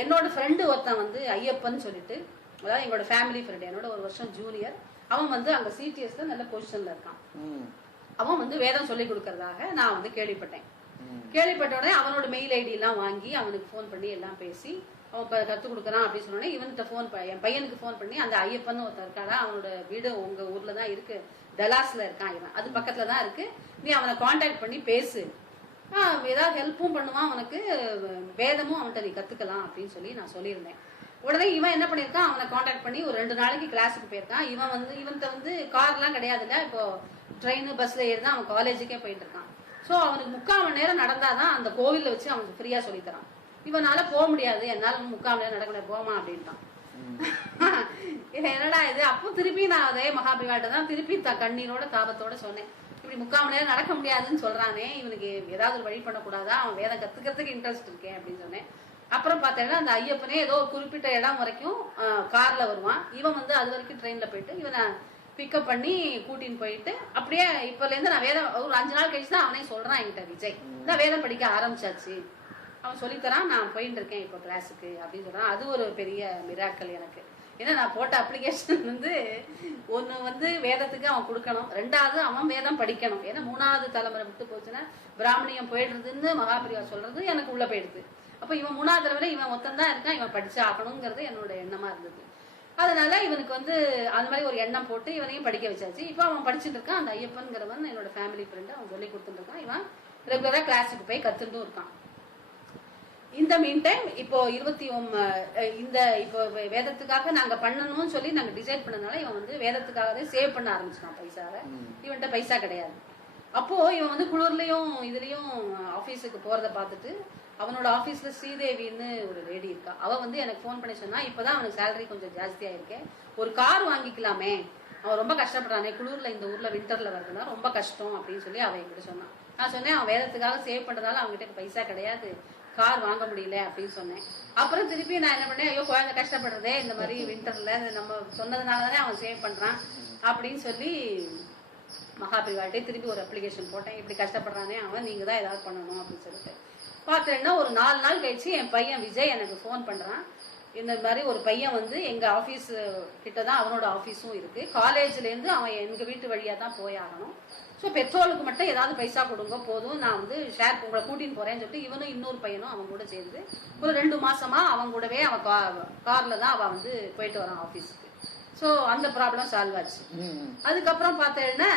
என்னோட ஃப்ரெண்டு ஒருத்தன் வந்து ஐயப்பன் சொல்லிட்டு, அதாவது எங்களோட ஃபேமிலி ஃப்ரெண்டு, என்னோட 1 வருஷம் ஜூனியர், அவன் வந்து அங்க CTSல நல்ல பொசிஷன்ல இருக்கான். அவன் வந்து வேதம் சொல்லி கொடுக்கறதாக நான் வந்து கேள்விப்பட்டேன். கேள்விப்பட்ட உடனே அவனோட மெயில் ID எல்லாம் வாங்கி அவனுக்கு போன் பண்ணி எல்லாம் பேசி அவன் கத்து கொடுக்கறான் அப்படின்னு சொன்னோடனே இவன்கிட்ட போன் என் பையனுக்கு போன் பண்ணி அந்த ஐயப்பன் ஒருத்தன் இருக்காரா, அவனோட வீடு உங்க ஊர்ல தான் இருக்கு, டலாஸ்ல இருக்கான், இவன் அது பக்கத்துல தான் இருக்கு, நீ அவனை கான்டாக்ட் பண்ணி பேசு, ஏதாவது ஹெல்ப்பும் பண்ணுவான், உனக்கு வேதமும் அவன்கிட்ட நீ கத்துக்கலாம் அப்படின்னு சொல்லி நான் சொல்லியிருந்தேன். உடனே இவன் என்ன பண்ணிருக்கான், அவனை கான்டாக்ட் பண்ணி ஒரு 2 நாளைக்கு கிளாஸுக்கு போயிருக்கான். இவன்கிட்ட வந்து கார்லாம் கிடையாதுல்ல, இப்போ ட்ரெயின் பஸ்ல ஏறிதான் அவன் காலேஜுக்கே போயிட்டு இருக்கான். சோ அவனுக்கு 3/4 மணி நேரம் நடந்தாதான் அந்த கோவில்ல வச்சு அவனுக்கு ஃப்ரீயா சொல்லித்தரான். இவனால போக முடியாது, என்னால 3/4 மணி நேரம் நடக்க முடியாது, போமா அப்படின்ட்டான். என்னடா இது, அப்போ திருப்பி நான் அதே மகாபிரிவாட்ட தான் திருப்பி கண்ணீரோட தாபத்தோட சொன்னேன், இப்படி 3/4 மணி நேரம் நடக்க முடியாதுன்னு சொல்றானே, இவனுக்கு ஏதாவது ஒரு வழி பண்ணக்கூடாதா, அவன் வேதம் கத்துக்கிறதுக்கு இன்ட்ரெஸ்ட் இருக்கேன் அப்படின்னு சொன்னேன். அப்புறம் பார்த்தேன்னா அந்த ஐயப்பனே ஏதோ ஒரு குறிப்பிட்ட இடம் வரைக்கும் கார்ல வருவான். இவன் வந்து அது வரைக்கும் ட்ரெயின்ல போயிட்டு இவனை பிக்கப் பண்ணி கூட்டின்னு போயிட்டு அப்படியே இப்பல இருந்து நான் வேதம் ஒரு 5 நாள் கழிச்சு தான் அவனே சொல்றான் என்கிட்ட, விஜய் நான் வேதம் படிக்க ஆரம்பிச்சாச்சு, அவன் சொல்லித்தரான், நான் போயிட்டு இருக்கேன் இப்போ கிளாஸுக்கு அப்படின்னு சொல்றான். அது ஒரு பெரிய மிராக்கல் எனக்கு. ஏன்னா நான் போட்ட அப்ளிகேஷன் வந்து ஒண்ணு வந்து வேதத்துக்கு அவன் கொடுக்கணும், ரெண்டாவது அவன் வேதம் படிக்கணும். ஏன்னா 3வது தலைமுறை விட்டு போச்சுன்னா பிராமணியம் போயிடுறதுன்னு மகாபிரிவா சொல்றது எனக்கு உள்ள போயிடுது. அப்ப இவன் 3வது தலைமுறை இவன் மொத்தம் தான் இருக்கான், இவன் படிச்சு ஆகணுங்கிறது என்னோட எண்ணமா இருந்தது. அதனால இவனுக்கு வந்து அந்த மாதிரி ஒரு எண்ணம் போட்டு இவனையும் படிக்க வச்சாச்சு. இப்போ அவன் படிச்சுட்டு இருக்கான். அந்த ஐயப்பன்கிறவன் என்னோட ஃபேமிலி ஃப்ரெண்டு, அவன் சொல்லி கொடுத்துட்டு இருக்கான். இவன் ரெகுலரா கிளாஸுக்கு போய் கத்துட்டும் இருக்கான். இந்த மீன் டைம் இப்போ இந்த இப்போ வேதத்துக்காக நாங்க பண்ணணும்னு சொல்லி நாங்க டிசைட் பண்ணதுனால இவன் வந்து வேதத்துக்காகவே சேவ் பண்ண ஆரம்பிச்சிட்டான் பைசாவை. இவன்கிட்ட பைசா கிடையாது. அப்போ இவன் வந்து குளூர்லயும் இதுலயும் ஆபீஸுக்கு போறத பார்த்துட்டு அவனோட ஆபீஸ்ல ஸ்ரீதேவின்னு ஒரு லேடி இருக்கா. அவ வந்து எனக்கு போன் பண்ணி சொன்னா, இப்பதான் அவனுக்கு சேலரி கொஞ்சம் ஜாஸ்தியா இருக்கேன், ஒரு கார் வாங்கிக்கலாமே, அவன் ரொம்ப கஷ்டப்படுறானே, குளூர்ல இந்த ஊர்ல விண்டர்ல வருதுன்னா ரொம்ப கஷ்டம் அப்படின்னு சொல்லி அவன் என்கிட்ட சொன்னான். நான் சொன்னேன், அவன் வேதத்துக்காக சேவ் பண்றதால அவங்ககிட்ட பைசா கிடையாது, கார் வாங்க முடியல அப்படின்னு சொன்னேன். அப்புறம் திருப்பி நான் என்ன பண்ணேன், ஐயோ குழந்தை கஷ்டப்படுறதே இந்த மாதிரி விண்டர்ல நம்ம சொன்னதுனாலதானே அவன் சேவ் பண்றான் அப்படின்னு சொல்லி மகாபிரிவாட்டே திருப்பி ஒரு அப்ளிகேஷன் போட்டேன். இப்படி கஷ்டப்படுறானே அவன், நீங்க தான் ஏதாவது பண்ணணும் அப்படின்னு சொல்லிட்டு பார்த்தேன்னா ஒரு 4 நாள் கழிச்சு என் பையன் விஜய் எனக்கு ஃபோன் பண்றான். இந்த மாதிரி ஒரு பையன் வந்து எங்க ஆபீஸ் கிட்டதான் அவனோட ஆபீஸும் இருக்கு, காலேஜ்ல இருந்து அவன் எங்க வீட்டு வழியா தான் போய் ஆகணும், ஸோ பெட்ரோலுக்கு மட்டும் ஏதாவது பைசா கொடுங்க போதும், நான் வந்து ஷேர் உங்களை கூட்டின்னு போறேன்னு சொல்லிட்டு இவனும் இன்னொரு பையனும் அவன் கூட சேர்ந்து ஒரு 2 மாசமா அவன் கூடவே அவன் கார்ல தான் அவன் வந்து போயிட்டு வரான் ஆபீஸுக்கு. ஸோ அந்த ப்ராப்ளம் சால்வ் ஆச்சு. அதுக்கப்புறம் பார்த்தேன்னா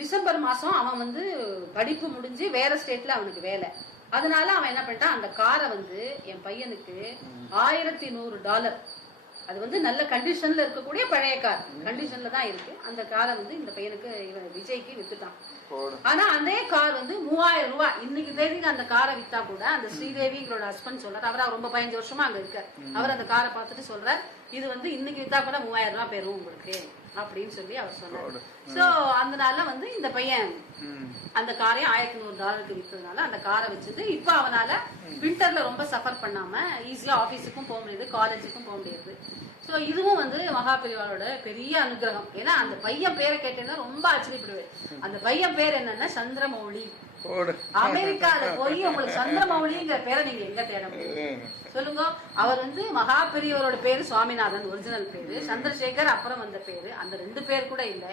டிசம்பர் மாசம் அவன் வந்து படிப்பு முடிஞ்சு வேற ஸ்டேட்ல அவனுக்கு வேலை. அதனால அவன் என்ன பண்ணிட்டான், அந்த காரை வந்து என் பையனுக்கு $1100, அது வந்து நல்ல கண்டிஷன்ல இருக்கக்கூடிய பழைய கார், கண்டிஷன்ல தான் இருக்கு, அந்த காரை வந்து இந்த பையனுக்கு இவன் விஜய்க்கு வித்துட்டான். ஆனா அதே கார் வந்து 3000 ரூபாய். இன்னைக்கு தேதிக்கு அந்த காரை வித்தா கூட அந்த ஸ்ரீதேவிங்களோட ஹஸ்பண்ட் சொல்றாரு, அவர் ரொம்ப 15 வருஷமா அங்க இருக்கார், அவர் அந்த காரை பார்த்துட்டு சொல்றார், இது வந்து இன்னைக்கு வித்தா கூட 3000 ரூபாய் பெறும் உங்களுக்கு அப்படின்னு சொல்லி அவர் சொன்னார். சோ அதனால வந்து இந்த பையன் அந்த காரையும் $1100 வித்ததுனால அந்த காரை வச்சது இப்ப அவனால விண்டர்ல ரொம்ப சஃபர் பண்ணாம ஈஸியா ஆபீஸுக்கும் போக முடியுது, காலேஜுக்கும் போக முடியுது. சோ இதுவும் வந்து மகாபிரிவாளோட பெரிய அனுகிரகம். ஏன்னா அந்த பையன் பேரை கேட்டேன்னா ரொம்ப ஆச்சரியப்படுவேன். அந்த பையன் பேர் என்னன்னா சந்திரமௌலி. அமெரிக்கால போய் உங்களுக்கு சந்திரமௌலிங்கிற பேரை நீங்க எங்க தேட முடியும் சொல்லுங்க. அவர் வந்து மகாபெரியவரோட பேரு சுவாமிநாதன் ஒரிஜினல் பேரு, சந்திரசேகர் அப்புறம் வந்த பேரு, அந்த 2 பேர் கூட இல்ல.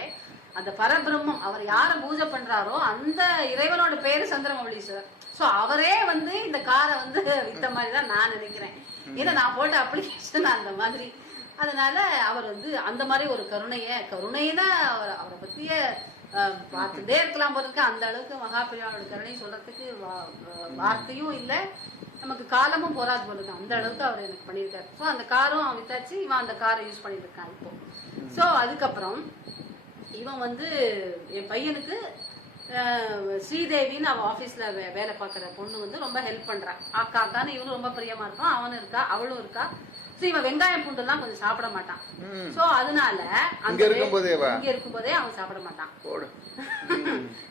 அந்த பரபிரம்மம் அவர் யார பூஜை பண்றாரோ அந்த இறைவனோட பேரு சந்திரமௌலீஸ்வரர். சோ அவரே வந்து இந்த காரை வந்து வித்த மாதிரி தான் நான் நினைக்கிறேன். ஏன்னா நான் போட்ட அப்ளிகேஷன் அந்த மாதிரி. அதனால அவர் வந்து அந்த மாதிரி ஒரு கருணைதான் அவரை பத்திய பார்த்துட்டே இருக்கலாம் போல இருக்கு. அந்த அளவுக்கு மகாபிரிவாவோட கருணை சொல்றதுக்கு வார்த்தையும் இல்ல, நமக்கு காலமும் போராது போல இருக்கு. அந்த அளவுக்கு அவர் எனக்கு பண்ணியிருக்காரு. ஸோ அந்த காரும் அவன் வித்தாச்சு, இவன் அந்த காரை யூஸ் பண்ணிட்டு இருக்கான் இப்போ. ஸோ அதுக்கப்புறம் இவன் வந்து என் பையனுக்கு ஸ்ரீதேவின்னு அவன் ஆபீஸ்ல வேலை பார்க்குற பொண்ணு வந்து ரொம்ப ஹெல்ப் பண்றான். அக்கான்னு இவனும் ரொம்ப பிரியமா இருக்கான், அவனும் இருக்கா அவளும் இருக்கா. சோ இவன் வெங்காயம் பூண்டு எல்லாம் கொஞ்சம் சாப்பிட மாட்டான். சோ அதனால இங்க இருக்கும்போதே அவன் சாப்பிட மாட்டான்.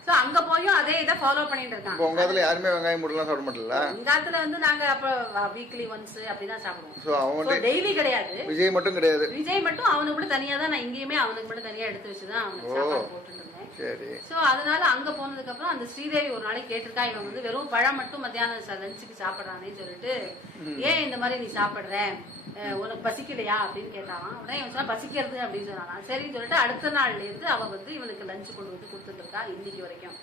சோ அங்க போயும் அதே இதை ஃபாலோ பண்ணிட்டு இருக்கான். உங்க அதுல யாருமே வெங்காயம் பூண்டு எல்லாம் சாப்பிட மாட்டல. இந்த இடத்துல வந்து நாங்க அப்ப வீக்லி ஒன்ஸ் அப்படிதான் சாப்பிடுவோம். சோ டெய்லி கிடையாது. விஜய் மட்டும் கிடையாது. விஜய் மட்டும் அவனுக்கு மட்டும் தனியா தான், நான் இங்கேயுமே அவனுக்கு மட்டும் தனியா எடுத்து வச்சுதான் அவனுக்கு சாப்பாடு போட்டு இருந்தேன். சோ அதனால அங்க போனதுக்கு அப்புறம் அந்த ஸ்ரீதேவி ஒரு நாளைக்கு கேட்டிருக்கா, இவன் வந்து வெறும் பழம் மட்டும் மத்தியானம் லஞ்சுக்கு சாப்பிடுறானேன்னு சொல்லிட்டு, ஏன் இந்த மாதிரி நீ சாப்பிடுற, உனக்கு பசிக்கலையா அப்படின்னு கேட்டான். உடனே இவன் சொன்னா பசிக்கிறது அப்படின்னு சொன்னான். சரின்னு சொல்லிட்டு அடுத்த நாள்ல இருந்து அவ வந்து இவனுக்கு லஞ்சு கொண்டு வந்து கொடுத்துட்டு இருக்கா இன்னைக்கு வரைக்கும்.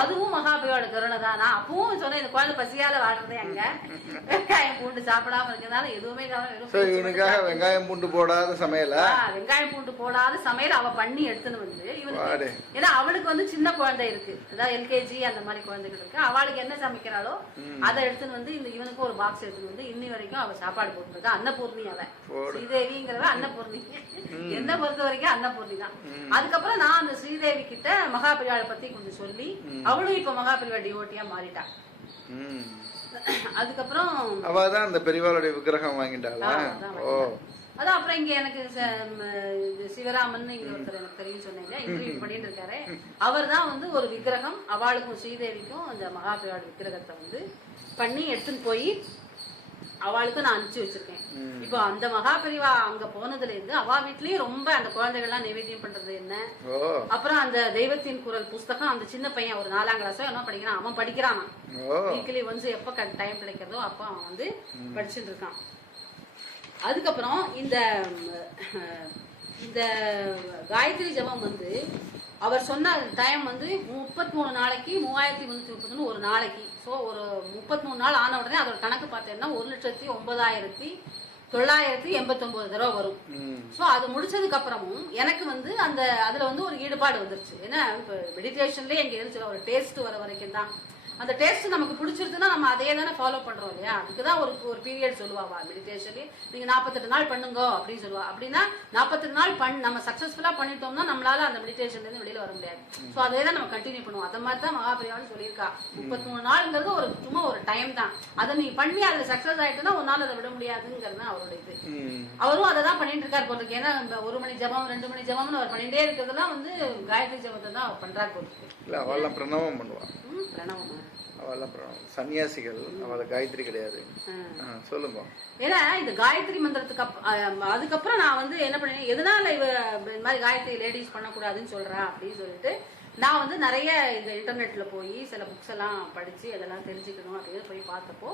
அதுவும் மகாபிரியோட கருணை தான். நான் அப்பவும் சொன்னேன், இந்த குழந்தை பசியால வாடுறதே அங்க வெங்காயம் பூண்டு சாப்பிடாம இருக்கிறதுனால எதுவுமே இவனுக்காக வெங்காயம் பூண்டு போடாத சமையல வெங்காயம் பூண்டு போடாத சமையல் அவ பண்ணி எடுத்துன்னு வந்து இவனுக்கு. ஏன்னா அவளுக்கு வந்து சின்ன குழந்தை இருக்கு, அதாவது எல்கேஜி அந்த மாதிரி குழந்தைகள் இருக்கு. அவளுக்கு என்ன சமைக்கிறாளோ அதை எடுத்துன்னு வந்து இந்த இவனுக்கு ஒரு பாக்ஸ் எடுத்துன்னு வந்து இன்னி வரைக்கும் அவ சாப்பாடு போட்டுருக்கா. அன்னபூர்ணி அவ ஸ்ரீதேவிங்கிறவ அன்னபூர்ணி, என்ன பொறுத்த வரைக்கும் அன்னபூர்ணி தான். அதுக்கப்புறம் நான் அந்த ஸ்ரீதேவி கிட்ட மகாபிரிவாளை பத்தி கொஞ்சம் சொல்லி அவளும் இப்ப மகாபிரிவா டிவோட்டியா மாறிட்டா. அதுக்கப்புறம் அவதான் அந்த பெரியவாளுடைய விக்கிரகம் வாங்கிட்டாளா? அதான் அப்புறம் இங்க எனக்கு சிவராமன் இங்க ஒருத்தர் எனக்கு தெரியும் சொன்னீங்க, இன்டர்வியூ பண்ணிட்டு இருக்காரு. அவர் தான் வந்து ஒரு விக்கிரகம் அவளுக்கும் ஸ்ரீதேவிக்கும் அந்த மகாபிரிவாள விக்கிரகத்தை வந்து பண்ணி எடுத்துன்னு போய் அவளுக்கு நான் அனுப்பிச்சு வச்சிருக்கேன். இப்போ அந்த மகாபிரிவா அங்க போனதுல இருந்து அவ வீட்லயும் ரொம்ப அந்த குழந்தைகள் எல்லாம் நைவேத்தியம் பண்றது என்ன, அப்புறம் அந்த தெய்வத்தின் குரல் புஸ்தகம் அந்த சின்ன பையன் ஒரு 4ஆம் கிளாஸோ என்ன படிக்கிறான், அவன் படிக்கிறான். வீக்லி ஒன்ஸ் எப்ப டைம் கிடைக்கிறதோ அப்ப அவன் வந்து படிச்சுட்டு இருக்கான். அதுக்கப்புறம் இந்த இந்த காயத்ரி ஜபம் வந்து அவர் சொன்ன டைம் வந்து 33 நாளைக்கு 3331 ஒரு நாளைக்கு. ஸோ ஒரு 33 நாள் ஆன உடனே அதோட கணக்கு பார்த்தேன்னா 1,09,989 தடவை வரும். ஸோ அது முடிச்சதுக்கு அப்புறமும் எனக்கு வந்து அதுல வந்து ஒரு ஈடுபாடு வந்துருச்சு. ஏன்னா இப்போ மெடிடேஷன்லேயே எங்க இருந்துச்சு ஒரு டேஸ்ட் வர வரைக்கும் தான். அந்த டேஸ்ட் நமக்கு பிடிச்சிருக்குன்னா நம்ம அதே தானே ஃபாலோ பண்றோம் இல்லையா. அதுக்குதான் ஒரு பீரியட் சொல்லுவாவா மெடிடேஷன்லயே நீங்க 48 நாள் பண்ணுங்க அப்படின்னு சொல்லுவா. அப்படின்னா 48 நாள் நம்ம சக்சஸ்ஃபுல்லா பண்ணிட்டோம்னா நம்மளால அந்த மெடிடேஷன்ல இருந்து வெளியில வர முடியாது. சோ அதே தான் நம்ம கண்டினியூ பண்ணுவோம். அந்த மாதிரி தான் மகாபிரியாவும் சொல்லியிருக்கா. 33 நாள்ங்கிறது சும்மா ஒரு டைம் தான். அதை நீ பண்ணி அதுல சக்சஸ் ஆயிட்டுன்னா ஒரு நாள் அதை விட முடியாதுங்கிறது அவரோட இது. அவரும் அதை தான் பண்ணிட்டு இருக்காரு போல இருக்கு. ஏன்னா 1 மணி ஜபம் 2 மணி ஜபம்னு அவர் பண்ணிட்டே இருக்கிறதுலாம் வந்து காயத்ரி ஜபத்தை தான் அவர் பண்றாரு போல இருக்கு. இல்ல அவெல்லாம் பிரணவம் பண்ணுவா. பிரணவம் சன்னியாசிகள், அவளை காயத்ரி கிடையாது. சொல்லுங்க. ஏன்னா இந்த காயத்ரி மந்திரத்துக்கு அதுக்கப்புறம் நான் வந்து என்ன பண்ணேன், எதனால இந்த மாதிரி காயத்ரி லேடிஸ் பண்ணக்கூடாதுன்னு சொல்றா அப்படின்னு சொல்லிட்டு நான் வந்து நிறைய இந்த இன்டர்நெட்ல போய் சில புக்ஸ் எல்லாம் படிச்சு அதெல்லாம் தெரிஞ்சுக்கணும் அப்படின்னு போய் பார்த்தப்போ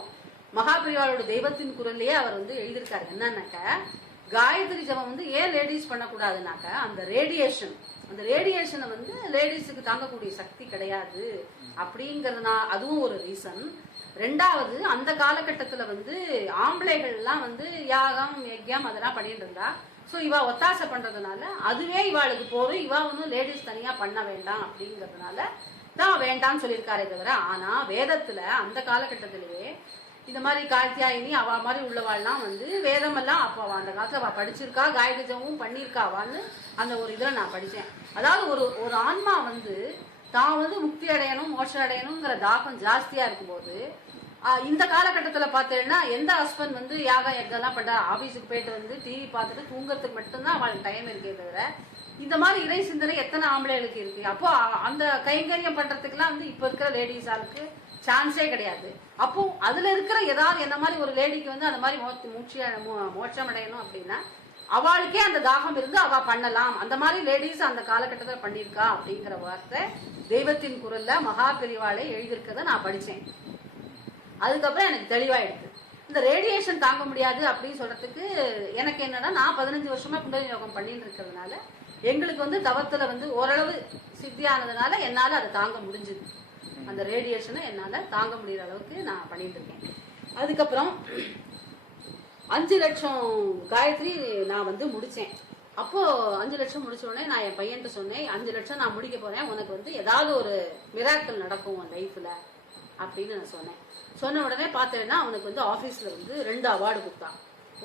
மகாபிரிவாளோட தெய்வத்தின் குரல்லையே அவர் வந்து எழுதியிருக்காரு. என்னன்னாக்க காயத்ரி ஜபம் வந்து ஏன் லேடிஸ் பண்ணக்கூடாதுனாக்க அந்த ரேடியேஷனை வந்து லேடிஸுக்கு தாங்கக்கூடிய சக்தி கிடையாது அப்படிங்கறதுனா அதுவும் ஒரு ரீசன். ரெண்டாவது அந்த காலகட்டத்துல வந்து ஆம்பளைகள் எல்லாம் வந்து யாகம் யஜ்யம் அதெல்லாம் பண்ணிட்டு இருந்தா. சோ இவ ஒத்தாசை பண்றதுனால அதுவே இவாளுக்கு போதும், இவா ஒன்னும் லேடிஸ் தனியா பண்ண வேண்டாம் அப்படிங்கறதுனால தான் வேண்டாம்னு சொல்லியிருக்காரே தவிர, ஆனா வேதத்துல அந்த காலகட்டத்திலேயே இந்த மாதிரி கார்த்தியாயினி அவ மாதிரி உள்ளவாள்லாம் வந்து வேதம் எல்லாம் அப்போ அந்த காலத்துல அவ படிச்சிருக்கா, காயத்ரிஜமும் பண்ணிருக்காவான்னு அந்த ஒரு இதுல நான் படிச்சேன். அதாவது ஒரு ஆன்மா வந்து தான் வந்து முக்தி அடையணும் மோட்சம் அடையணுங்கிற தாகம் ஜாஸ்தியா இருக்கும்போது இந்த காலகட்டத்துல பாத்தீங்கன்னா எந்த ஹஸ்பண்ட் வந்து யாகம் எல்லாம் பண்றா, ஆபீஸுக்கு போயிட்டு வந்து டிவி பார்த்துட்டு தூங்குறதுக்கு மட்டும்தான் அவளுக்கு டைம் இருக்கே தவிர இந்த மாதிரி இறை சிந்தனை எத்தனை ஆம்பளைகளுக்கு இருக்கு. அப்போ அந்த கைங்கரியம் பண்றதுக்குலாம் வந்து இப்ப இருக்கிற லேடிஸாளுக்கு சான்ஸே கிடையாது. அப்போ அதுல இருக்கிற ஏதாவது என்ன மாதிரி ஒரு லேடிக்கு வந்து அந்த மாதிரி மோட்சம் அடையணும் அப்படின்னா அவளுக்கே அந்த தாகம் இருந்து அவ பண்ணலாம். அந்த மாதிரி லேடிஸ் அந்த காலகட்டத்துல பண்ணிருக்கா அப்படிங்கிற வார்த்தை தெய்வத்தின் குரல்ல மகாபெரிவாளை எழுதியிருக்கத நான் படிச்சேன். அதுக்கப்புறம் எனக்கு தெளிவாயிடுது. இந்த ரேடியேஷன் தாங்க முடியாது அப்படின்னு சொல்றதுக்கு எனக்கு என்னன்னா, நான் 15 வருஷமா குண்டலினி யோகம் பண்ணிட்டு இருக்கிறதுனால எங்களுக்கு வந்து தவத்துல வந்து ஓரளவு சித்தியானதுனால என்னால அதை தாங்க முடிஞ்சது. அந்த ரேடியேஷனை என்னால தாங்க முடியற அளவுக்கு நான் பண்ணிட்டு இருக்கேன். அதுக்கப்புறம் 5 லட்சம் காயத்ரி நான் வந்து முடிச்சேன். அப்போ 5 லட்சம் முடிச்ச உடனே நான் என் பையன்ட்டு சொன்னேன், 5 லட்சம் நான் முடிக்க போறேன், உனக்கு வந்து ஏதாவது ஒரு மிராக்கிள் நடக்கும் உன் லைஃப்ல அப்படின்னு நான் சொன்னேன். சொன்ன உடனே பார்த்தேன்னா அவனுக்கு வந்து ஆபீஸ்ல வந்து 2 அவார்டு கொடுத்தான்.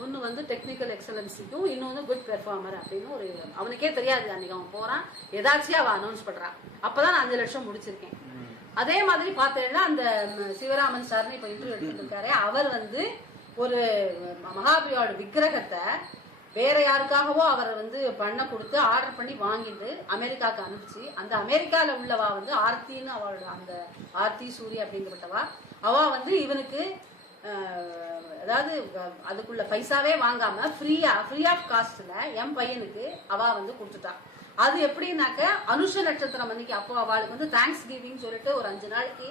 ஒன்னு வந்து டெக்னிக்கல் எக்ஸலன்ஸுக்கும், இன்னொன்னு குட் பெர்ஃபார்மர் அப்படின்னு ஒரு அவனுக்கே தெரியாது. அன்னைக்கு அவன் போறான், ஏதாச்சும் அவன் அனௌன்ஸ் பண்றான். அப்பதான் நான் 5 லட்சம் முடிச்சிருக்கேன். அதே மாதிரி பார்த்தேன்னா அந்த சிவராமன் சார்னு இப்ப இன்டர்வியூ எடுத்துட்டு இருக்காரு, அவர் வந்து ஒரு மகாபிரியோட விக்கிரகத்தை வேற யாருக்காகவோ அவரை வந்து பண்ண கொடுத்து ஆர்டர் பண்ணி வாங்கிட்டு அமெரிக்காவுக்கு அனுப்பிச்சு, அந்த அமெரிக்கால உள்ளவா வந்து ஆர்த்தின்னு அவளோட அந்த ஆர்த்தி சூரி அப்படிங்கிறவா அவ வந்து இவனுக்கு அதாவது அதுக்குள்ள பைசாவே வாங்காம ஃப்ரீ ஆஃப் காஸ்ட்ல என் பையனுக்கு அவ வந்து கொடுத்துட்டான். அது எப்படின்னாக்க அனுஷ நட்சத்திரம் அன்னைக்கு அப்போ அவளுக்கு வந்து தேங்க்ஸ் கிவிங் சொல்லிட்டு ஒரு 5 நாளைக்கு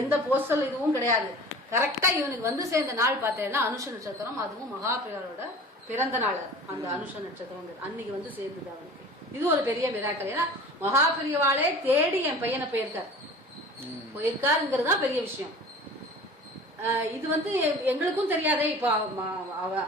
எந்த போஸ்டல் இதுவும் கிடையாது. கரெக்டா இவனுக்கு வந்து சேர்ந்த நாள் பார்த்தேன்னா அனுஷ நட்சத்திரம், அதுவும் மகாபிரியாரோட பிறந்த நாள். அந்த அனுஷ நட்சத்திரம் அன்னைக்கு வந்து சேர்ந்தது அவனுக்கு. இது ஒரு பெரிய மிராக்கல். ஏன்னா மகாபிரியவாளே தேடி என் பையனை போயிருக்காருங்கிறது பெரிய விஷயம். இது வந்து எங்களுக்கும் தெரியாதே. இப்போ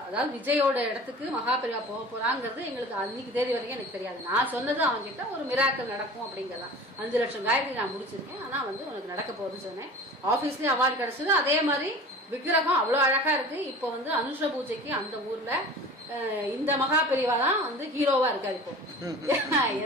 அதாவது விஜயோட இடத்துக்கு மகாபிரியா போக போறாங்கிறது எங்களுக்கு அன்னைக்கு தேதி வரைக்கும் எனக்கு தெரியாது. நான் சொன்னது அவன் கிட்ட ஒரு மிராக்கல் நடக்கும் அப்படிங்கறதான். 5 லட்சம் காயத்ரி நான் முடிச்சிருக்கேன், ஆனா வந்து உனக்கு நடக்க போகுதுன்னு சொன்னேன். ஆபீஸ்லயும் அவார்டு கிடைச்சது. அதே மாதிரி விக்கிரகம் அவ்வளவு அழகா இருக்கு. இப்போ வந்து அனுஷ பூஜைக்கு அந்த ஊர்ல இந்த மகாபெரிவா தான் வந்து ஹீரோவா இருக்காரு. இப்போ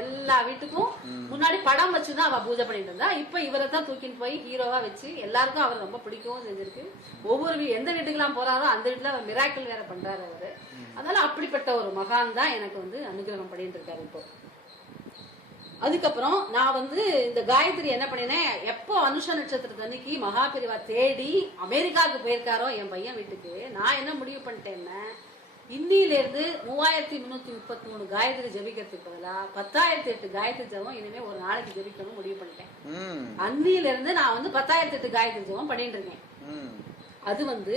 எல்லா வீட்டுக்கும் முன்னாடி படம் வச்சுதான் அவ பூஜை பண்ணிட்டு இருந்தா. இப்ப இவரை தான் தூக்கிட்டு போய் ஹீரோவா வச்சு எல்லாருக்கும் அவர் ரொம்ப பிடிக்கவும் செஞ்சிருக்கு. ஒவ்வொரு எந்த வீட்டுக்கு எல்லாம் போறாரோ அந்த வீட்டுல அவர் மிராக்கிள் வேற பண்றாரு அவரு. அதனால அப்படிப்பட்ட ஒரு மகான் தான் எனக்கு வந்து அனுகிரகம் பண்ணிட்டு இருக்காரு இப்போ. அதுக்கப்புறம் நான் வந்து இந்த காயத்ரி என்ன பண்ணினேன், எப்போ அனுஷ நட்சத்திரத்து அன்னைக்கு மகாபெரிவா தேடி அமெரிக்காவுக்கு போயிருக்காரோ என் பையன் வீட்டுக்கு, நான் என்ன முடிவு பண்ணிட்டேன்னா, இன்னில இருந்து 3333 காயத்ரி ஜபிக்கிறதுக்கு பதிலா 10,008 காயத்ரி ஜபம் இனிமே ஒரு நாளைக்கு ஜபிக்கணும் முடிவு பண்ணிட்டேன். அன்னில இருந்து நான் வந்து 10,008 காயத்ரி ஜபம் பண்ணிட்டு இருக்கேன். அது வந்து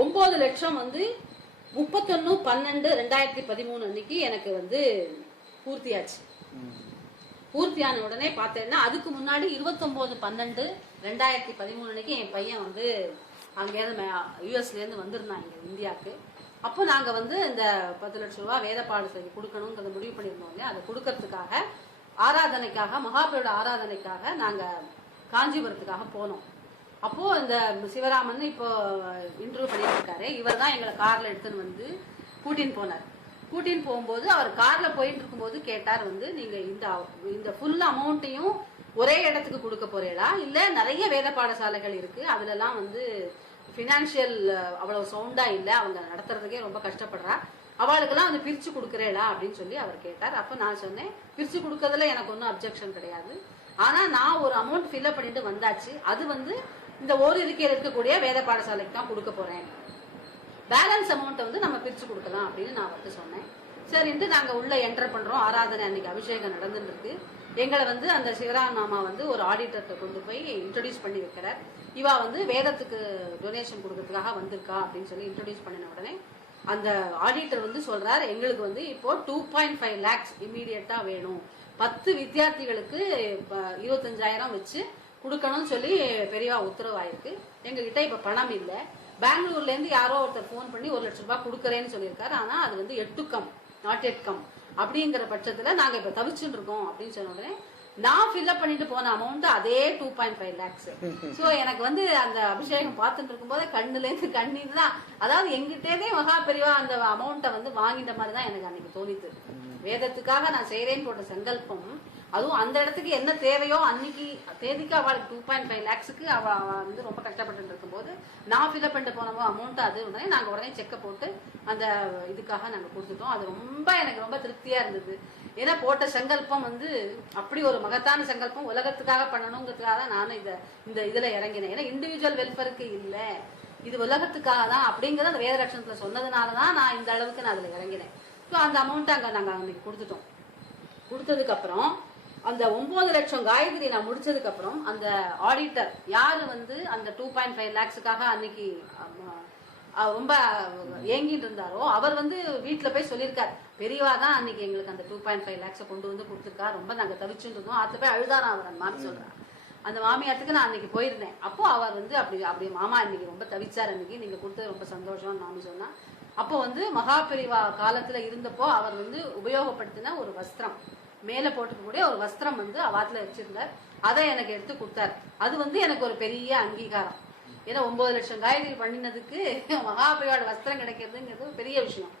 9 லட்சம் வந்து 31/12/2013 அன்னைக்கு எனக்கு வந்து பூர்த்தியாச்சு. பூர்த்தியான உடனே பார்த்தேன்னா அதுக்கு முன்னாடி 29/12/2013 அன்னைக்கு என் பையன் வந்து அங்கேருந்து யூஎஸ்ல இருந்து வந்திருந்தாங்க இந்தியாவுக்கு. அப்போ நாங்க வந்து இந்த 10 லட்சம் ரூபாய் வேத பாடசாலைக்கு கொடுக்கணுங்கிறத முடிவு பண்ணியிருந்தோம் இல்லையா, அதை கொடுக்கறதுக்காக ஆராதனைக்காக மகாபலியோட ஆராதனைக்காக நாங்க காஞ்சிபுரத்துக்காக போனோம். அப்போ இந்த சிவராமன் இப்போ இன்டர்வியூ பண்ணிட்டு இருக்காரு, இவர் தான் எங்களை கார்ல எடுத்துன்னு வந்து கூட்டின்னு போனார். கூட்டின்னு போகும்போது அவர் கார்ல போயிட்டு இருக்கும்போது கேட்டார் வந்து, நீங்க இந்த ஃபுல் அமௌண்ட்டையும் ஒரே இடத்துக்கு கொடுக்க போறீங்களா, இல்ல நிறைய வேத பாடசாலைகள் இருக்கு அதுல எல்லாம் வந்து பினான்சியல் அவ்வளவு சவுண்டா இல்ல, அவங்க நடத்துறதுக்கே ரொம்ப கஷ்டப்படுறா, அவளுக்கெல்லாம் வந்து பிரிச்சு கொடுக்குறேடா அப்படின்னு சொல்லி அவர் கேட்டார். அப்ப நான் சொன்னேன், பிரிச்சு கொடுக்கறதுல எனக்கு ஒன்றும் அப்ஜெக்ஷன் கிடையாது, ஆனா நான் ஒரு அமௌண்ட் ஃபில்அப் பண்ணிட்டு வந்தாச்சு, அது வந்து இந்த ஒரு இருக்கையில் இருக்கக்கூடிய வேத பாடசாலைக்கு தான் கொடுக்க போறேன், பேலன்ஸ் அமௌண்ட்டை வந்து நம்ம பிரிச்சு கொடுக்கலாம் அப்படின்னு நான் வந்து சொன்னேன். சரின்ட்டு நாங்க உள்ள என்டர் பண்றோம். ஆராதனை அன்னைக்கு அபிஷேகம் நடந்துட்டு இருக்கு. எங்களை வந்து அந்த சிவராம் மாமா வந்து ஒரு ஆடிட்டர்கிட்ட கொண்டு போய் இன்ட்ரோடியூஸ் பண்ணி வைக்கிறார். இவா வந்து வேதத்துக்கு டொனேஷன் கொடுக்கறதுக்காக வந்திருக்கா அப்படின்னு சொல்லி இன்ட்ரோடியூஸ் பண்ணின உடனே அந்த ஆடிட்டர் வந்து சொல்றாரு, எங்களுக்கு வந்து இப்போ 2.5 lakhs இமீடியட்டா வேணும், 10 வித்தியார்த்திகளுக்கு 25,000 வச்சு கொடுக்கணும்னு சொல்லி பெரியவா உத்தரவாயிருக்கு. எங்க கிட்ட இப்ப பணம் இல்லை, பெங்களூர்ல இருந்து யாரோ ஒருத்தர் போன் பண்ணி 1 லட்சம் ரூபாய் கொடுக்கறேன்னு சொல்லியிருக்காரு, ஆனா அது வந்து நாட் எட் கம் அப்படிங்கிற பட்சத்துல நாங்க இப்ப தவிச்சுட்டு இருக்கோம் அப்படின்னு சொன்ன உடனே நான் ஃபில்அப் பண்ணிட்டு போன அமௌண்ட் அதே 2.5 lakhs. சோ எனக்கு வந்து அந்த அபிஷேகம் பார்த்துட்டு இருக்கும்போது கண்ணுல இருந்து கண்ணீர் தான், அதாவது எங்கிட்டே மகா பெரியவா அந்த அமௌண்ட்டை வந்து வாங்கிட்ட மாதிரி தான் எனக்கு அன்னைக்கு தோணித்து. வேதத்துக்காக நான் செய்யறேன்னு போட்ட சங்கல்பம், அதுவும் அந்த இடத்துக்கு என்ன தேவையோ அன்னைக்கு தேதிக்கு அவளுக்கு 2.5 lakhsக்கு அவ வந்து ரொம்ப கஷ்டப்பட்டு இருக்கும்போது நான் ஃபில்அப் பண்ணிட்டு போனோமோ அமௌண்ட் அது உடனே நாங்க உடனே செக்கை போட்டு அந்த இதுக்காக நாங்க கொடுத்துட்டோம். அது ரொம்ப எனக்கு ரொம்ப திருப்தியா இருந்தது. ஏன்னா போட்ட சங்கல்பம் வந்து அப்படி ஒரு மகத்தான சங்கல்பம், உலகத்துக்காக பண்ணணுங்கிறதுக்காக தான் நானும் இந்த இதுல இறங்கினேன். ஏன்னா இண்டிவிஜுவல் வெல்ஃபேருக்கு இல்ல, இது உலகத்துக்காக தான் அப்படிங்கறத அந்த வேத லட்சணத்துல சொன்னதுனாலதான் நான் இந்த அளவுக்கு நான் அதுல இறங்கினேன். ஸோ அந்த அமௌண்ட் அங்க நாங்க அன்னைக்கு கொடுத்துட்டோம். கொடுத்ததுக்கு அப்புறம் அந்த 9 லட்சம் காயத்ரி நான் முடிச்சதுக்கு அப்புறம் அந்த ஆடிட்டர் யாரு வந்து அந்த 2.5 lakhsக்காக அன்னைக்கு ரொம்ப ஏங்கிட்டு இருந்தாரோ அவர் வந்து வீட்டுல போய் சொல்லியிருக்காரு, பெரியவா தான் அன்னைக்கு எங்களுக்கு அந்த 2.5 lakhs கொண்டு வந்து கொடுத்துருக்கா, ரொம்ப நாங்க தவிச்சுட்டு இருந்தோம். அதுல போய் அழுதாராம் அவர். அந்த மாமி சொல்றாரு, அந்த மாமியாத்துக்கு நான் அன்னைக்கு போயிருந்தேன். அப்போ அவர் வந்து அப்படி மாமா இன்னைக்கு ரொம்ப தவிச்சார், அன்னைக்கு நீங்க கொடுத்தது ரொம்ப சந்தோஷம் மாமி சொன்னா. அப்போ வந்து மகா பெரியவா காலத்துல இருந்தப்போ அவர் வந்து உபயோகப்படுத்தின ஒரு வஸ்திரம், மேல போட்டுக்கக்கூடிய ஒரு வஸ்திரம் வந்து அவாத்துல வச்சிருந்தார், அதை எனக்கு எடுத்து கொடுத்தாரு. அது வந்து எனக்கு ஒரு பெரிய அங்கீகாரம். ஏன்னா 9 லட்சம் காயத்ரி பண்ணினதுக்கு மகாபெரியோட வஸ்திரம் கிடைக்கிறதுங்கிறது பெரிய விஷயம்.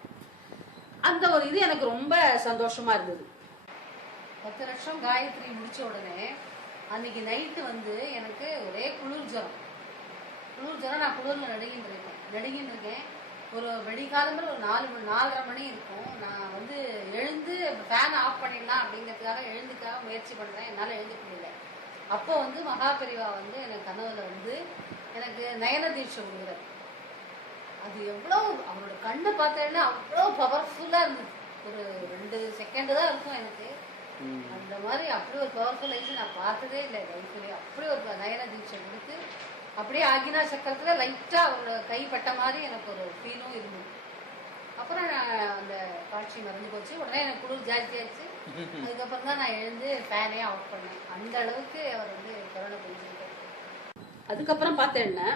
அந்த ஒரு இது எனக்கு ரொம்ப சந்தோஷமா இருந்தது. 10 லட்சம் காயத்ரி முடிச்ச உடனே அன்னைக்கு நைட்டு வந்து எனக்கு ஒரே குளிர் ஜுரம். நான் குளிர்ல நடுங்கிட்டு இருக்கேன். ஒரு வெடிகாலம்பு ஒரு 4:30 மணி இருக்கும். நான் வந்து எழுந்து ஃபேன் ஆஃப் பண்ணிடலாம் அப்படிங்கிறதுக்காக எழுந்துக்காக முயற்சி பண்றேன், என்னால எழுந்துக்க முடியல. அப்போ வந்து மகாபெரிவா வந்து எனக்கு கனவுல வந்து எனக்கு நயன தீட்சை கொடுக்குறாரு. அது எவ்வளவு அவரோட கண்ணை பார்த்தேன்னா அவ்வளோ பவர்ஃபுல்லா இருந்தது. ஒரு 2 செகண்ட் தான் இருக்கும் எனக்கு. அந்த மாதிரி அப்படி ஒரு பவர்ஃபுல் லைஃப் நான் பார்த்ததே இல்லை லைஃப்லயே. அப்படி ஒரு நயன தீட்சை கொடுத்து அப்படியே ஆகினா சக்கரத்துல லைட்டா அவரோட கைப்பட்ட மாதிரி எனக்கு ஒரு ஃபீலும் இருந்தது. அப்புறம் அந்த காட்சி மறைஞ்சு போச்சு. உடனே எனக்கு குளிர் ஜாஸ்தி ஆயிடுச்சு. அதுக்கப்புறம் தான் நான் எழுந்து ஃபேனே ஆஃப் பண்ணேன். அந்த அளவுக்கு அவர் வந்து கருணை புரிஞ்சுக்கிட்டார். அதுக்கப்புறம் பார்த்தேன்னா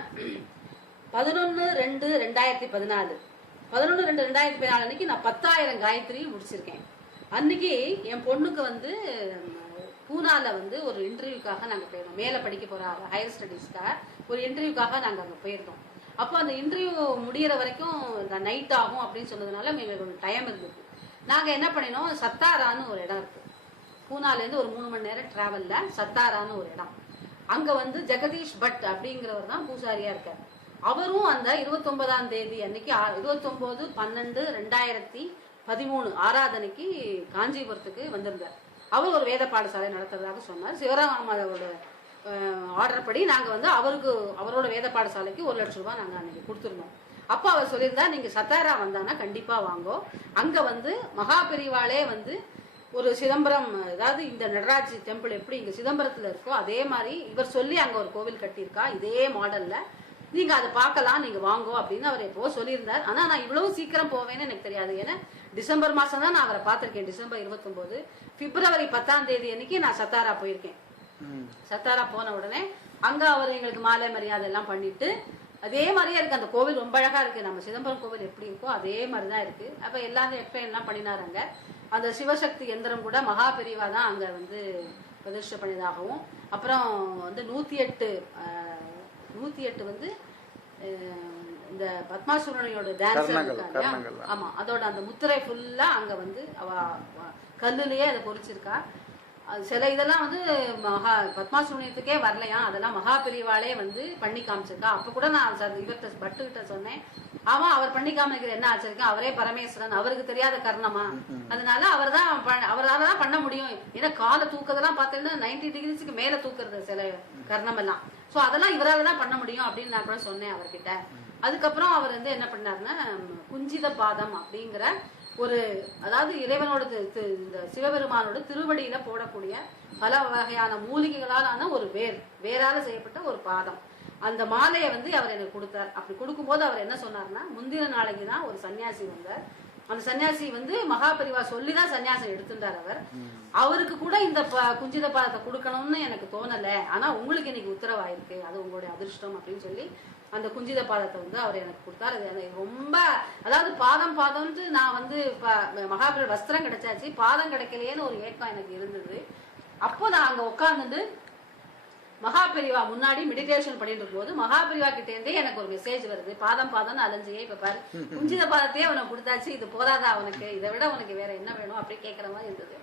11/2/2014 அன்னைக்கு நான் 10,000 காயத்ரி முடிச்சிருக்கேன். அன்னைக்கு என் பொண்ணுக்கு வந்து பூனால வந்து ஒரு இன்டர்வியூக்காக நாங்க போயிருந்தோம். மேல படிக்க போற ஹையர் ஸ்டடீஸ்க்காக ஒரு இன்டர்வியூக்காக நாங்க அங்க போயிருந்தோம். அப்போ அந்த இன்டர்வியூ முடியற வரைக்கும் நைட் ஆகும் அப்படின்னு சொன்னதுனால எங்களுக்கு ஒரு டைம் இருந்தது. நாங்க என்ன பண்ணினோம், சத்தாரான்னு ஒரு இடம் இருக்கு பூனால இருந்து ஒரு 3 மணி நேரம் டிராவல்ல. சத்தாரான்னு ஒரு இடம், அங்க வந்து ஜெகதீஷ் பட் அப்படிங்கிறவர் தான் பூசாரியா இருக்காரு. அவரும் அந்த 29ஆம் தேதி அன்னைக்கு 29/12/2013 ஆராதனைக்கு காஞ்சிபுரத்துக்கு வந்திருந்தார். அவர் ஒரு வேத பாடசாலை நடத்துறதாக சொன்னார். சிவராமாவோட ஆர்டர் படி நாங்க வந்து அவரோட வேத பாடசாலைக்கு 1 லட்சம் ரூபாய் நாங்க அன்னைக்கு கொடுத்துருந்தோம். அப்போ அவர் சொல்லியிருந்தா, நீங்க சத்தாரா வந்தானா கண்டிப்பா வாங்கோ, அங்க வந்து மகா பெரிவாளே வந்து ஒரு சிதம்பரம், அதாவது இந்த நடராஜ் டெம்பிள் எப்படி இங்க சிதம்பரத்துல இருக்கோ அதே மாதிரி இவர் சொல்லி அங்க ஒரு கோவில் கட்டியிருக்கா. இதே மாடல்ல நீங்க அதை பார்க்கலாம், நீங்க வாங்கோ அப்படின்னு அவர் எப்போ சொல்லியிருந்தார். ஆனா நான் இவ்வளவு சீக்கிரம் போவேன்னு எனக்கு தெரியாது. ஏன்னா டிசம்பர் மாசம் தான் நான் அவரை பார்த்திருக்கேன். டிசம்பர் 29. பிப்ரவரி 10ஆம் தேதி அன்னைக்கு நான் சத்தாரா போயிருக்கேன். சத்தாரா போன உடனே அங்க அவர் எங்களுக்கு மாலை மரியாதை எல்லாம் பண்ணிட்டு அதே மாதிரியே இருக்கு. அந்த கோவில் ரொம்ப அழகா இருக்கு. நம்ம சிதம்பரம் கோவில் எப்படி இருக்கோ அதே மாதிரிதான் இருக்கு. அப்ப எல்லாரும் எக்ஸ்பிளைன் எல்லாம் பண்ணினாருங்க. அந்த சிவசக்தி எந்திரம் கூட மகா பெரிவா தான் அங்க வந்து பிரதிஷ்டை பண்ணியதாகவும், அப்புறம் வந்து 108 வந்து இந்த பத்மாசுரனையோட டான்ஸ், ஆமா, அதோட அந்த முத்திரை ஃபுல்லா அங்க வந்து அவ கல்லுலயே அதை பொறிச்சிருக்கா. சில இதெல்லாம் வந்து பத்மாசுரனியத்துக்கே வரலையா, அதெல்லாம் மகா பெரியவாளே வந்து பண்ணி காமிச்சிருக்கா. அப்ப கூட நான் இவர்கிட்ட பட்டுகிட்ட சொன்னேன், ஆமா அவர் பண்ணி காமிக்கிற என்ன ஆச்சிருக்கா, அவரே பரமேஸ்வரன், அவருக்கு தெரியாத கர்ணமா, அதனால அவராலதான் பண்ண முடியும். ஏன்னா காலை தூக்கதெல்லாம் பார்த்தீங்கன்னா 90 டிகிரிஸ்க்கு மேல தூக்குறது சில கர்ணம் எல்லாம். சோ அதெல்லாம் இவராலதான் பண்ண முடியும் அப்படின்னு நான் கூட சொன்னேன் அவர்கிட்ட. அதுக்கப்புறம் அவர் வந்து என்ன பண்ணாருன்னா குஞ்சித பாதம் அப்படிங்கிற ஒரு, அதாவது இறைவனோட இந்த சிவபெருமானோட திருவடியில போடக்கூடிய பல வகையான மூலிகைகளாலான ஒரு வேறால செய்யப்பட்ட ஒரு பாதம், அந்த மாலையை வந்து அவர் எனக்கு கொடுத்தார். அப்படி கொடுக்கும்போது அவர் என்ன சொன்னார்னா, முந்தின நாளைக்கு தான் ஒரு சன்னியாசி வந்தார். அந்த சன்னியாசி வந்து மகா பெரிவா சொல்லிதான் சன்னியாசம் எடுத்துட்டார். அவருக்கு கூட இந்த குஞ்சித பாதத்தை கொடுக்கணும்னு எனக்கு தோணல, ஆனா உங்களுக்கு இன்னைக்கு உத்தரவாயிருக்கு, அது உங்களுடைய அதிர்ஷ்டம் அப்படின்னு சொல்லி அந்த குஞ்சித பாதத்தை வந்து அவர் எனக்கு கொடுத்தாரு. அது எனக்கு ரொம்ப, அதாவது பாதம்ட்டு நான் வந்து மகாபெரிவா வஸ்திரம் கிடைச்சாச்சு, பாதம் கிடைக்கலையேன்னு ஒரு ஏக்கம் எனக்கு இருந்தது. அப்போ நான் அங்க உட்கார்ந்துட்டு மகாபெரிவா முன்னாடி மெடிடேஷன் பண்ணிட்டு இருக்கும் போது மகாபெரிவா கிட்ட இருந்தே எனக்கு ஒரு மெசேஜ் வருது, பாதம் அலைஞ்சியே, இப்ப பாரு குஞ்சித பாதத்தையே அவனை கொடுத்தாச்சு, இது போதாதா அவனுக்கு, இதை விட உனக்கு வேற என்ன வேணும் அப்படி கேட்கற மாதிரி இருந்தது.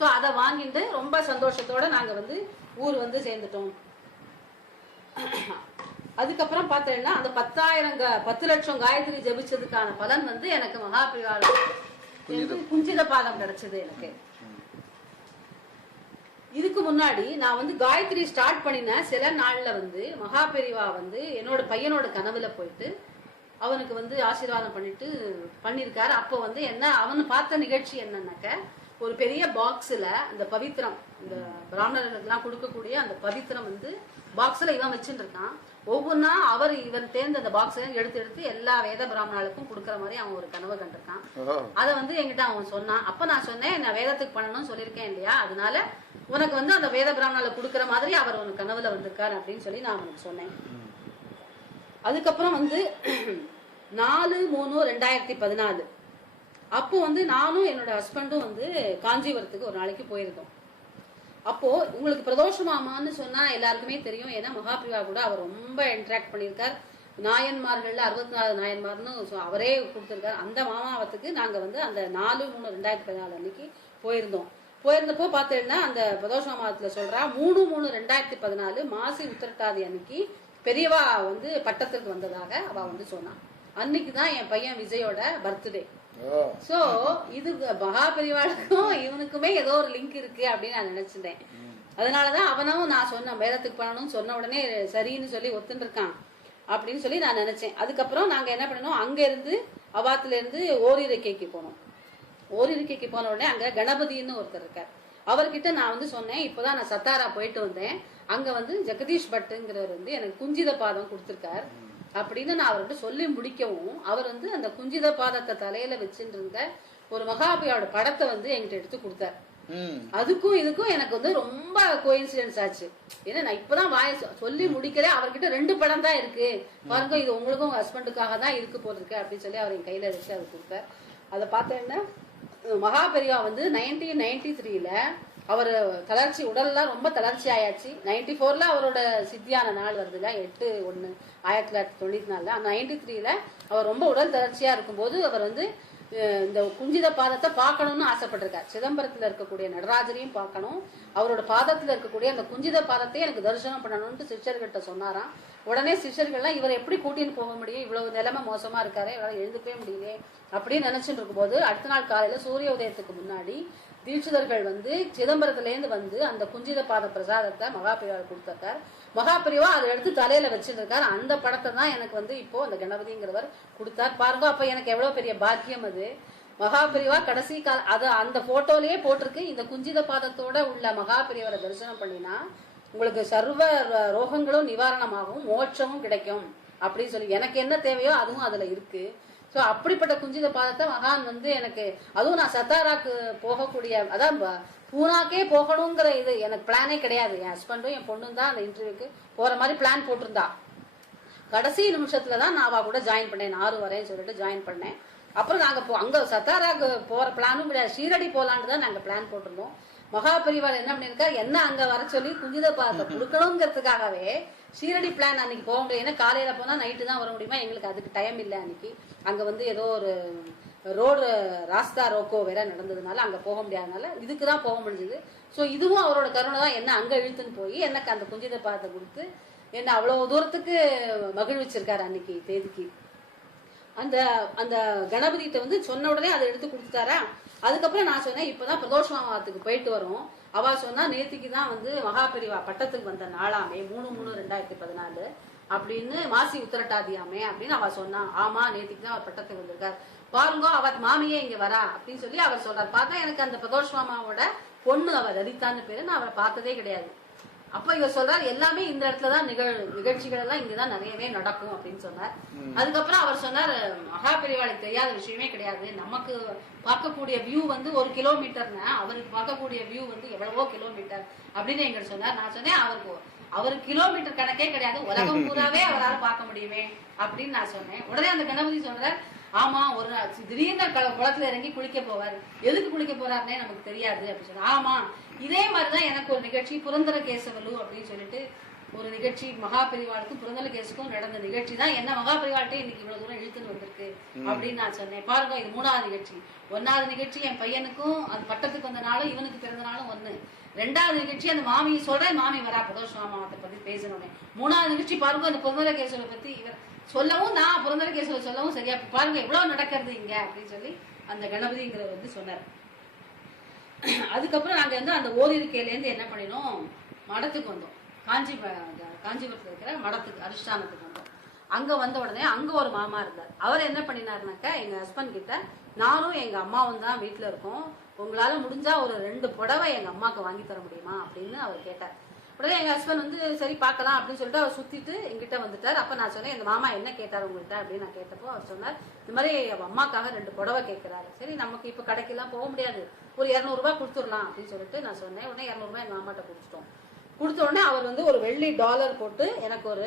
சோ அதை வாங்கிட்டு ரொம்ப சந்தோஷத்தோட நாங்க வந்து ஊர் வந்து சேர்ந்துட்டோம். அதுக்கப்புறம் பார்த்தேன்னா அந்த 10 லட்சம் காயத்ரி ஜபிச்சதுக்கான பலன் வந்து எனக்கு மகாபெரிவால குஞ்சித பாதம் கிடைச்சது எனக்கு. இதுக்கு முன்னாடி நான் வந்து காயத்ரி ஸ்டார்ட் பண்ணின சில நாள்ல வந்து மகாபெரிவா வந்து என்னோட பையனோட கனவுல போயிட்டு அவனுக்கு வந்து ஆசீர்வாதம் பண்ணிருக்காரு. அப்போ வந்து என்ன அவனு பார்த்த நிகழ்ச்சி என்னன்னாக்க, ஒரு பெரிய பாக்ஸ்ல இந்த பவித்திரம், இந்த பிராமணர்களுக்கு கொடுக்கக்கூடிய அந்த பவித்திரம் வந்து பாக்ஸ்ல இவன் வச்சுட்டு இருக்கான். ஒவ்வொன்னா இவன் தேர்ந்த அந்த பாக்ஸ் எடுத்து எல்லா வேத பிராமணர்களுக்கும் கொடுக்கற மாதிரி அவன் ஒரு கனவு கண்டிருக்கான். அதை வந்து என்கிட்ட அவன் சொன்னான். அப்ப நான் சொன்னேன், நான் வேதத்துக்கு பண்ணணும்னு சொல்லியிருக்கேன் இல்லையா, அதனால உனக்கு வந்து அந்த வேத பிராமணர்களுக்கு கொடுக்கற மாதிரி அவர் உனக்கு கனவுல வந்திருக்காரு அப்படின்னு சொல்லி நான் அவனுக்கு சொன்னேன். அதுக்கப்புறம் வந்து 4/3/2014 அப்போ வந்து நானும் என்னோட ஹஸ்பண்டும் வந்து காஞ்சிபுரத்துக்கு ஒரு நாளைக்கு போயிருந்தோம். அப்போ உங்களுக்கு பிரதோஷமாமான்னு சொன்னா எல்லாருக்குமே தெரியும். ஏன்னா மகாபிரிவா கூட அவர் ரொம்ப இன்டராக்ட் பண்ணியிருக்கார். நாயன்மார்கள்ல 64 நாயன்மார்னு அவரே கொடுத்திருக்காரு. அந்த மாமாவத்துக்கு நாங்க வந்து அந்த 4/3/2014 அன்னைக்கு போயிருந்தப்போ பார்த்தீங்கன்னா அந்த பிரதோஷமாவத்துல சொல்றா 3/3/2014 மாசி உத்திரட்டாதி அன்னைக்கு பெரியவா வந்து பட்டத்துக்கு வந்ததாக அவ வந்து சொன்னான். அன்னைக்குதான் என் பையன் விஜயோட பர்த்டே. சோ இது மகாபெரிவாளுக்கும் இவனுக்குமே ஏதோ ஒரு லிங்க் இருக்கு அப்படின்னு நான் நினைச்சிட்டேன். அதனாலதான் அவனும் நான் சொன்ன வேதத்துக்கு பண்ணணும்னு சொன்ன உடனே சரின்னு சொல்லி ஒத்துன்னு இருக்கான் அப்படின்னு சொல்லி நான் நினைச்சேன். அதுக்கப்புறம் நாங்க என்ன பண்ணணும், அங்க இருந்து அவாத்துல இருந்து ஓரிருக்கைக்கு போனோம். ஓரிருக்கைக்கு போன உடனே அங்க கணபதினு ஒருத்தர் இருக்கார். அவர்கிட்ட நான் வந்து சொன்னேன், இப்பதான் நான் சத்தாரா போயிட்டு வந்தேன், அங்க வந்து ஜெகதீஷ் பட்டுங்கிறவர் வந்து எனக்கு குஞ்சித பாதம் கொடுத்திருக்கார் அப்படின்னு நான் அவர்கிட்ட சொல்லி முடிக்கவும், அவர் வந்து அந்த குஞ்சித பாதத்தை தலையில வச்சுட்டு இருந்த ஒரு மகாபிரிவாவோட படத்தை வந்து என்கிட்ட எடுத்து கொடுத்தார். அதுக்கும் இதுக்கும் எனக்கு வந்து ரொம்ப கோயின்சிடன்ஸ் ஆச்சு. ஏன்னா நான் இப்பதான் சொல்லி முடிக்கிறேன், அவர்கிட்ட 2 படம் தான் இருக்கு பாருங்க, இது உங்களுக்கும் உங்க ஹஸ்பண்டுக்காக தான் இருக்கு போட்டிருக்கு அப்படின்னு சொல்லி அவர் என் கையில வச்சு அவர் கொடுத்தார். அதை பார்த்தேன்னா மகாபெரிவா வந்து 1993ல அவர் தளர்ச்சி, உடல்லாம் ரொம்ப தளர்ச்சி ஆயாச்சு. 94ல அவரோட சித்தியான நாள் வருதுல 8/1/1994. 93ல அவர் ரொம்ப உடல் தளர்ச்சியா இருக்கும்போது அவர் வந்து இந்த குஞ்சித பாதத்தை பார்க்கணும்னு ஆசைப்பட்டிருக்கார். சிதம்பரத்துல இருக்கக்கூடிய நடராஜரையும் பார்க்கணும், அவரோட பாதத்துல இருக்கக்கூடிய அந்த குஞ்சித பாதத்தை எனக்கு தரிசனம் பண்ணணும்னு சிஷ்யர்கிட்ட சொன்னாராம். உடனே சிஷ்யர்கள்லாம் இவரை எப்படி கூட்டின்னு போக முடியும், இவ்வளவு நிலைமை மோசமா இருக்காரு, இவரால் எழுந்துக்கவே முடியல அப்படின்னு நினைச்சிட்டு இருக்கும் போது அடுத்த நாள் காலையில சூரிய உதயத்துக்கு முன்னாடி தீட்சிதர்கள் வந்து சிதம்பரத்துல இருந்து வந்து அந்த குஞ்சித பாத பிரசாதத்தை மகாபிரிவா கொடுத்தார். மகாபிரிவா அதை எடுத்து தலையில வச்சுட்டு இருக்காரு. அந்த படத்தை தான் எனக்கு வந்து இப்போ அந்த கணபதிங்கிறவர் கொடுத்தார் பாருங்க. அப்ப எனக்கு எவ்வளவு பெரிய பாக்கியம் அது. மகாபிரிவா கடைசி கால அது அந்த போட்டோலயே போட்டிருக்கு, இந்த குஞ்சித பாதத்தோட உள்ள மகாபிரிவரை தரிசனம் பண்ணினா உங்களுக்கு சர்வ ரோகங்களும் நிவாரணமாகவும் மோட்சமும் கிடைக்கும் அப்படின்னு சொல்லி எனக்கு என்ன தேவையோ அதுவும் அதுல இருக்கு. ஸோ அப்படிப்பட்ட குஞ்சித பாதத்தை மகான் வந்து எனக்கு, அதுவும் நான் சத்தாராக்கு போகக்கூடிய, அதான் பூனாக்கே போகணுங்கிற இது எனக்கு பிளானே கிடையாது. என் ஹஸ்பண்டும் என் பொண்ணும் தான் அந்த இன்டர்வியூக்கு போற மாதிரி பிளான் போட்டிருந்தா. கடைசி நிமிஷத்துல தான் நான் அவ கூட ஜாயின் பண்ணேன். 6 வரேன்னு சொல்லிட்டு ஜாயின் பண்ணேன். அப்புறம் நாங்க அங்க சத்தாராக்கு போற பிளானும் கிடையாது, ஷீரடி போலான்னு தான் நாங்க பிளான் போட்டிருந்தோம். மகா பெரியவாள் என்ன பண்ணிருக்கா, என்ன அங்க வர சொல்லி குஞ்சித பாதத்தை கொடுக்கணுங்கிறதுக்காகவே ஷீரடி பிளான் அன்னைக்கு போக முடியும். ஏன்னா காலையில போனா நைட்டு தான் வர முடியுமா, எங்களுக்கு அதுக்கு டைம் இல்லை. அன்னைக்கு அங்க வந்து ஏதோ ஒரு ரோடு ராஸ்தா ரோக்கோ வேற நடந்ததுனால அங்க போக முடியாதனால இதுக்குதான் போக முடிஞ்சது. ஸோ இதுவும் அவரோட கருணை தான் என்ன அங்க இழுத்துன்னு போய் எனக்கு அந்த குஞ்சித பாதத்தை கொடுத்து என்ன அவ்வளவு தூரத்துக்கு மகிழ்விச்சிருக்காரு அன்னைக்கு தேதிக்கு. அந்த அந்த கணபதிட்ட வந்து சொன்ன உடனே அதை எடுத்து கொடுத்துட்டாரா. அதுக்கப்புறம் நான் சொன்னேன், இப்பதான் பிரதோஷமாவத்துக்கு போயிட்டு வரும். அவ சொன்னா நேத்திக்கு தான் வந்து மகாபெரிவா பட்டத்துக்கு வந்த நாளாமே 3/3/2014 அப்படின்னு மாசி உத்தரட்டாதியாமே அப்படின்னு அவ சொன்னா. ஆமா நேத்திக்கு தான் அவர் பட்டத்துக்கு வந்திருக்காரு பாருங்க, அவர் மாமியே இங்க வரா அப்படின்னு சொல்லி அவர் சொல்றாரு. பார்த்தா எனக்கு அந்த பிரதோஷமாவோட பொண்ணு அவர் லலிதான்னு பேரு, நான் அவரை பார்த்ததே கிடையாது. அப்ப இவர் சொல்றாரு எல்லாமே இந்த இடத்துலதான் நிகழ்ச்சிகள் எல்லாம் இங்கதான் நிறையவே நடக்கும் அப்படின்னு சொன்னார். அதுக்கப்புறம் அவர் சொன்னார், மகா பெரியவாளுக்கு தெரியாத விஷயமே கிடையாது, நமக்கு பார்க்கக்கூடிய வியூ வந்து 1 கிலோமீட்டர்னா அவருக்கு பார்க்கக்கூடிய வியூ வந்து எவ்வளவோ கிலோமீட்டர் அப்படின்னு எங்கிட்ட சொன்னார். நான் சொன்னேன், அவருக்கு கிலோமீட்டர் கணக்கே கிடையாது, உலகம் பூராவே அவரால் பார்க்க முடியுமே அப்படின்னு நான் சொன்னேன். உடனே அந்த கணபதி சொல்றார், ஆமா ஒரு திடீர்னு குளத்துல இறங்கி குளிக்க போவார், எதுக்கு குளிக்க போறாருன்னே நமக்கு தெரியாது அப்படின்னு சொன்னா. ஆமா இதே மாதிரிதான் எனக்கு ஒரு நிகழ்ச்சி புரந்தர கேசவலு அப்படின்னு சொல்லிட்டு ஒரு நிகழ்ச்சி மகா பெரிவாளுக்கும் புரந்தர கேசுக்கும் நடந்த நிகழ்ச்சி தான் என்ன மகா பெரிவாள்கிட்ட இன்னைக்கு இவ்வளவு தூரம் இழுத்துன்னு வந்திருக்கு அப்படின்னு நான் சொன்னேன். பாருங்க இது 3வது நிகழ்ச்சி. 1வது நிகழ்ச்சி என் பையனுக்கும் அந்த பட்டத்துக்கு வந்த நாளும் இவனுக்கு பிறந்த நாளும் 1. 2வது நிகழ்ச்சி அந்த மாமியை சொல்றேன், மாமி வரா பிரதோஷமாவத்தை பத்தி பேசணுமே. 3வது நிகழ்ச்சி பாருங்க அந்த புரந்தர கேசவலை பத்தி இவர் சொல்லவும், நான் புரந்தர கேசவலை சொல்லவும் சரியா பாருங்க எவ்வளவு நடக்கிறது இங்க அப்படின்னு சொல்லி அந்த கணபதிங்கிறவர் வந்து சொன்னார். அதுக்கப்புறம் நாங்க வந்து அந்த ஓரிருக்கையில இருந்து என்ன பண்ணினோம், மடத்துக்கு வந்தோம். காஞ்சிபுரத்துல இருக்கிற மடத்துக்கு அனுஷ்டானத்துக்கு வந்தோம். அங்க வந்த உடனே அங்க ஒரு மாமா இருந்தார். அவர் என்ன பண்ணினாருனாக்கா, எங்க ஹஸ்பண்ட் கிட்ட நானும் எங்க அம்மாவும் தான் வீட்டுல இருக்கோம், உங்களால முடிஞ்சா ஒரு 2 புடவை எங்க அம்மாவுக்கு வாங்கி தர முடியுமா அப்படின்னு அவர் கேட்டார். உடனே எங்க ஹஸ்பண்ட் வந்து சரி பார்க்கலாம் அப்படின்னு சொல்லிட்டு அவர் சுத்திட்டு எங்கிட்ட வந்துட்டார். அப்ப நான் சொன்னேன், இந்த மாமா என்ன கேட்டார் உங்கள்கிட்ட அப்படின்னு நான் கேட்டப்போ அவர் சொன்னார், இந்த மாதிரி அம்மாக்காக 2 புடவை கேட்கிறாரு. சரி நமக்கு இப்ப கடைக்கெல்லாம் போக முடியாது, ஒரு 200 ரூபாய் கொடுத்துடலாம் அப்படின்னு சொல்லிட்டு நான் சொன்னேன். உடனே 200 ரூபாய் எங்க மாமாட்ட கொடுத்துட்டோம். கொடுத்த உடனே அவர் வந்து ஒரு வெள்ளி டாலர் போட்டு எனக்கு ஒரு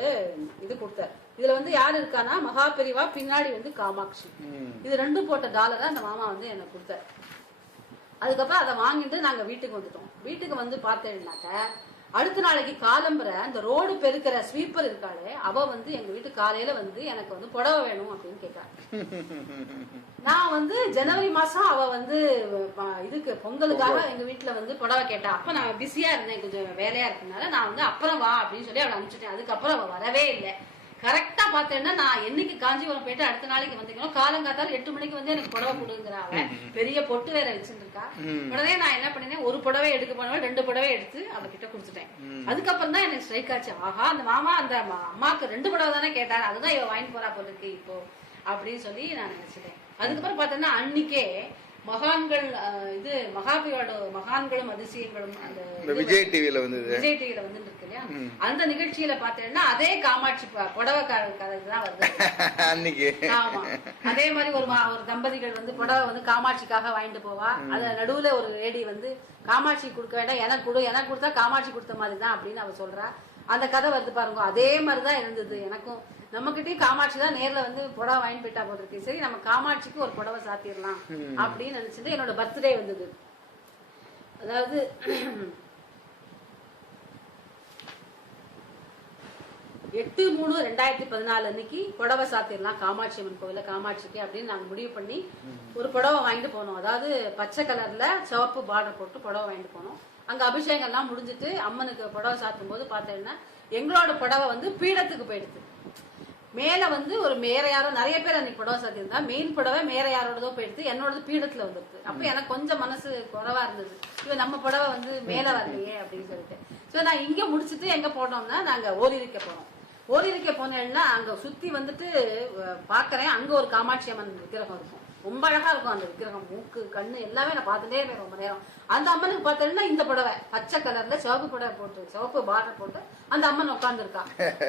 இது கொடுத்தார். இதுல வந்து யாரு இருக்கானா, மகா பெரிவா, பின்னாடி வந்து காமாட்சி, இது 2 போட்ட டாலரை அந்த மாமா வந்து எனக்கு கொடுத்தார். அதுக்கப்புறம் அதை வாங்கிட்டு நாங்க வீட்டுக்கு வந்துட்டோம். வீட்டுக்கு வந்து பார்த்தேன்னாக்க அடுத்த நாளைக்கு காலம்பரை அந்த ரோடு பெருக்கிற ஸ்வீப்பர் இருக்காளே அவ வந்து எங்க வீட்டு காலையில வந்து எனக்கு வந்து புடவை வேணும் அப்படின்னு கேட்டா. நான் வந்து ஜனவரி மாசம் அவ வந்து இதுக்கு பொங்கலுக்காக எங்க வீட்டுல வந்து புடவை கேட்டா. அப்ப நான் பிஸியா இருந்தேன், கொஞ்சம் வேலையா இருக்கனால நான் வந்து அப்புறம் வா அப்படின்னு சொல்லி அவளை அனுப்பிச்சிட்டேன். அதுக்கப்புறம் அவ வரவே இல்லை. கரெக்டா பார்த்தேன்னா நான் என்னைக்கு காஞ்சிபுரம் போயிட்டு அடுத்த நாளைக்கு வந்துக்கணும், காலங்காத்தால 8 மணிக்கு வந்து எனக்கு புடவை கொடுங்கிறாங்க, பெரிய பொட்டு வேற வச்சுட்டு இருக்கா. உடனே நான் என்ன பண்ணினேன், ஒரு புடவை எடுக்க போனவன் 2 புடவை எடுத்து அவகிட்ட கொடுத்துட்டேன். அதுக்கப்புறம் தான் எனக்கு ஸ்ட்ரைக் ஆச்சு, ஆஹா அந்த மாமா அந்த அம்மாக்கு 2 புடவை தானே கேட்டாரு, அதுதான் இவ வாங்கி போறா போல இருக்கு இப்போ அப்படின்னு சொல்லி நான் நினைச்சிட்டேன். அதுக்கப்புறம் பார்த்தேன்னா அன்னைக்கே மகான்கள் இது மகாபியோட மகான்களும் அதிசயங்களும் அந்த விஜய் டிவில வந்து இருக்கு இல்லையா, அந்த நிகழ்ச்சியில பாத்தீங்கன்னா அதே காமாட்சி புடவை கதை தான் வருது அன்னைக்கு. ஆமா அதே மாதிரி ஒரு தம்பதிகள் வந்து புடவை வந்து காமாட்சிக்காக வாங்கிட்டு போவா. அது நடுவுல ஒரு லேடி வந்து காமாட்சி கொடுக்க வேண்டாம், எனக்கு கொடுத்தா காமாட்சி கொடுத்த மாதிரி தான் அப்படின்னு அவ சொல்றா. அந்த கதை வருது பாருங்க, அதே மாதிரிதான் இருந்தது எனக்கும். நம்மகிட்டயும் காமாட்சி தான் நேர்ல வந்து புடவை வாங்கி போயிட்டா போல இருக்கு, சரி நம்ம காமாட்சிக்கு ஒரு புடவை சாத்திடலாம் அப்படின்னு நினைச்சிட்டு என்னோட பர்த்டே வந்தது. அதாவது 8/3/2014 அன்னைக்கு புடவை சாத்திடலாம் காமாட்சி அம்மன் கோவில காமாட்சிக்கு அப்படின்னு நாங்க முடிவு பண்ணி ஒரு புடவை வாங்கிட்டு போனோம். அதாவது பச்சை கலர்ல சிவப்பு பார்டர் போட்டு புடவை வாங்கிட்டு போனோம். அங்க அபிஷேகம் எல்லாம் முடிஞ்சிட்டு அம்மனுக்கு புடவை சாத்தும் போது பார்த்தேன்னா எங்களோட புடவை வந்து பீடத்துக்கு போயிடுது. மேல வந்து ஒரு மேற யாரோ நிறைய பேர் அன்னைக்கு புடவை சாத்தியிருந்தா, மெயின் புடவை மேற யாரோடதோ போயிடுது, என்னோடது பீடத்துல வந்துருக்கு. அப்ப எனக்கு கொஞ்சம் மனசு குறைவா இருந்தது, இவ நம்ம புடவை வந்து மேல வரலையே அப்படின்னு சொல்லிட்டு. சோ நான் இங்க முடிச்சுட்டு எங்க போனோம்னா நாங்க ஓரிருக்க போனோம். ஓரிருக்க போனேன்னா அங்க சுத்தி வந்துட்டு பாக்குறேன், அங்க ஒரு காமாட்சி அம்மன் விக்கிரகம் இருக்கும். ரொம்ப அழகா இருக்கும் அந்த விக்கிரகம், மூக்கு கண்ணு எல்லாமே நான் பார்த்துட்டே இருப்பேன் ரொம்ப நேரம். அந்த அம்மனுக்கு பார்த்தேன்னா இந்த புடவை பச்சை கலர்ல சிவப்பு புடவை போட்டு சிவப்பு பார்டர் போட்டு அந்த அம்மன் உட்காந்துருக்கா.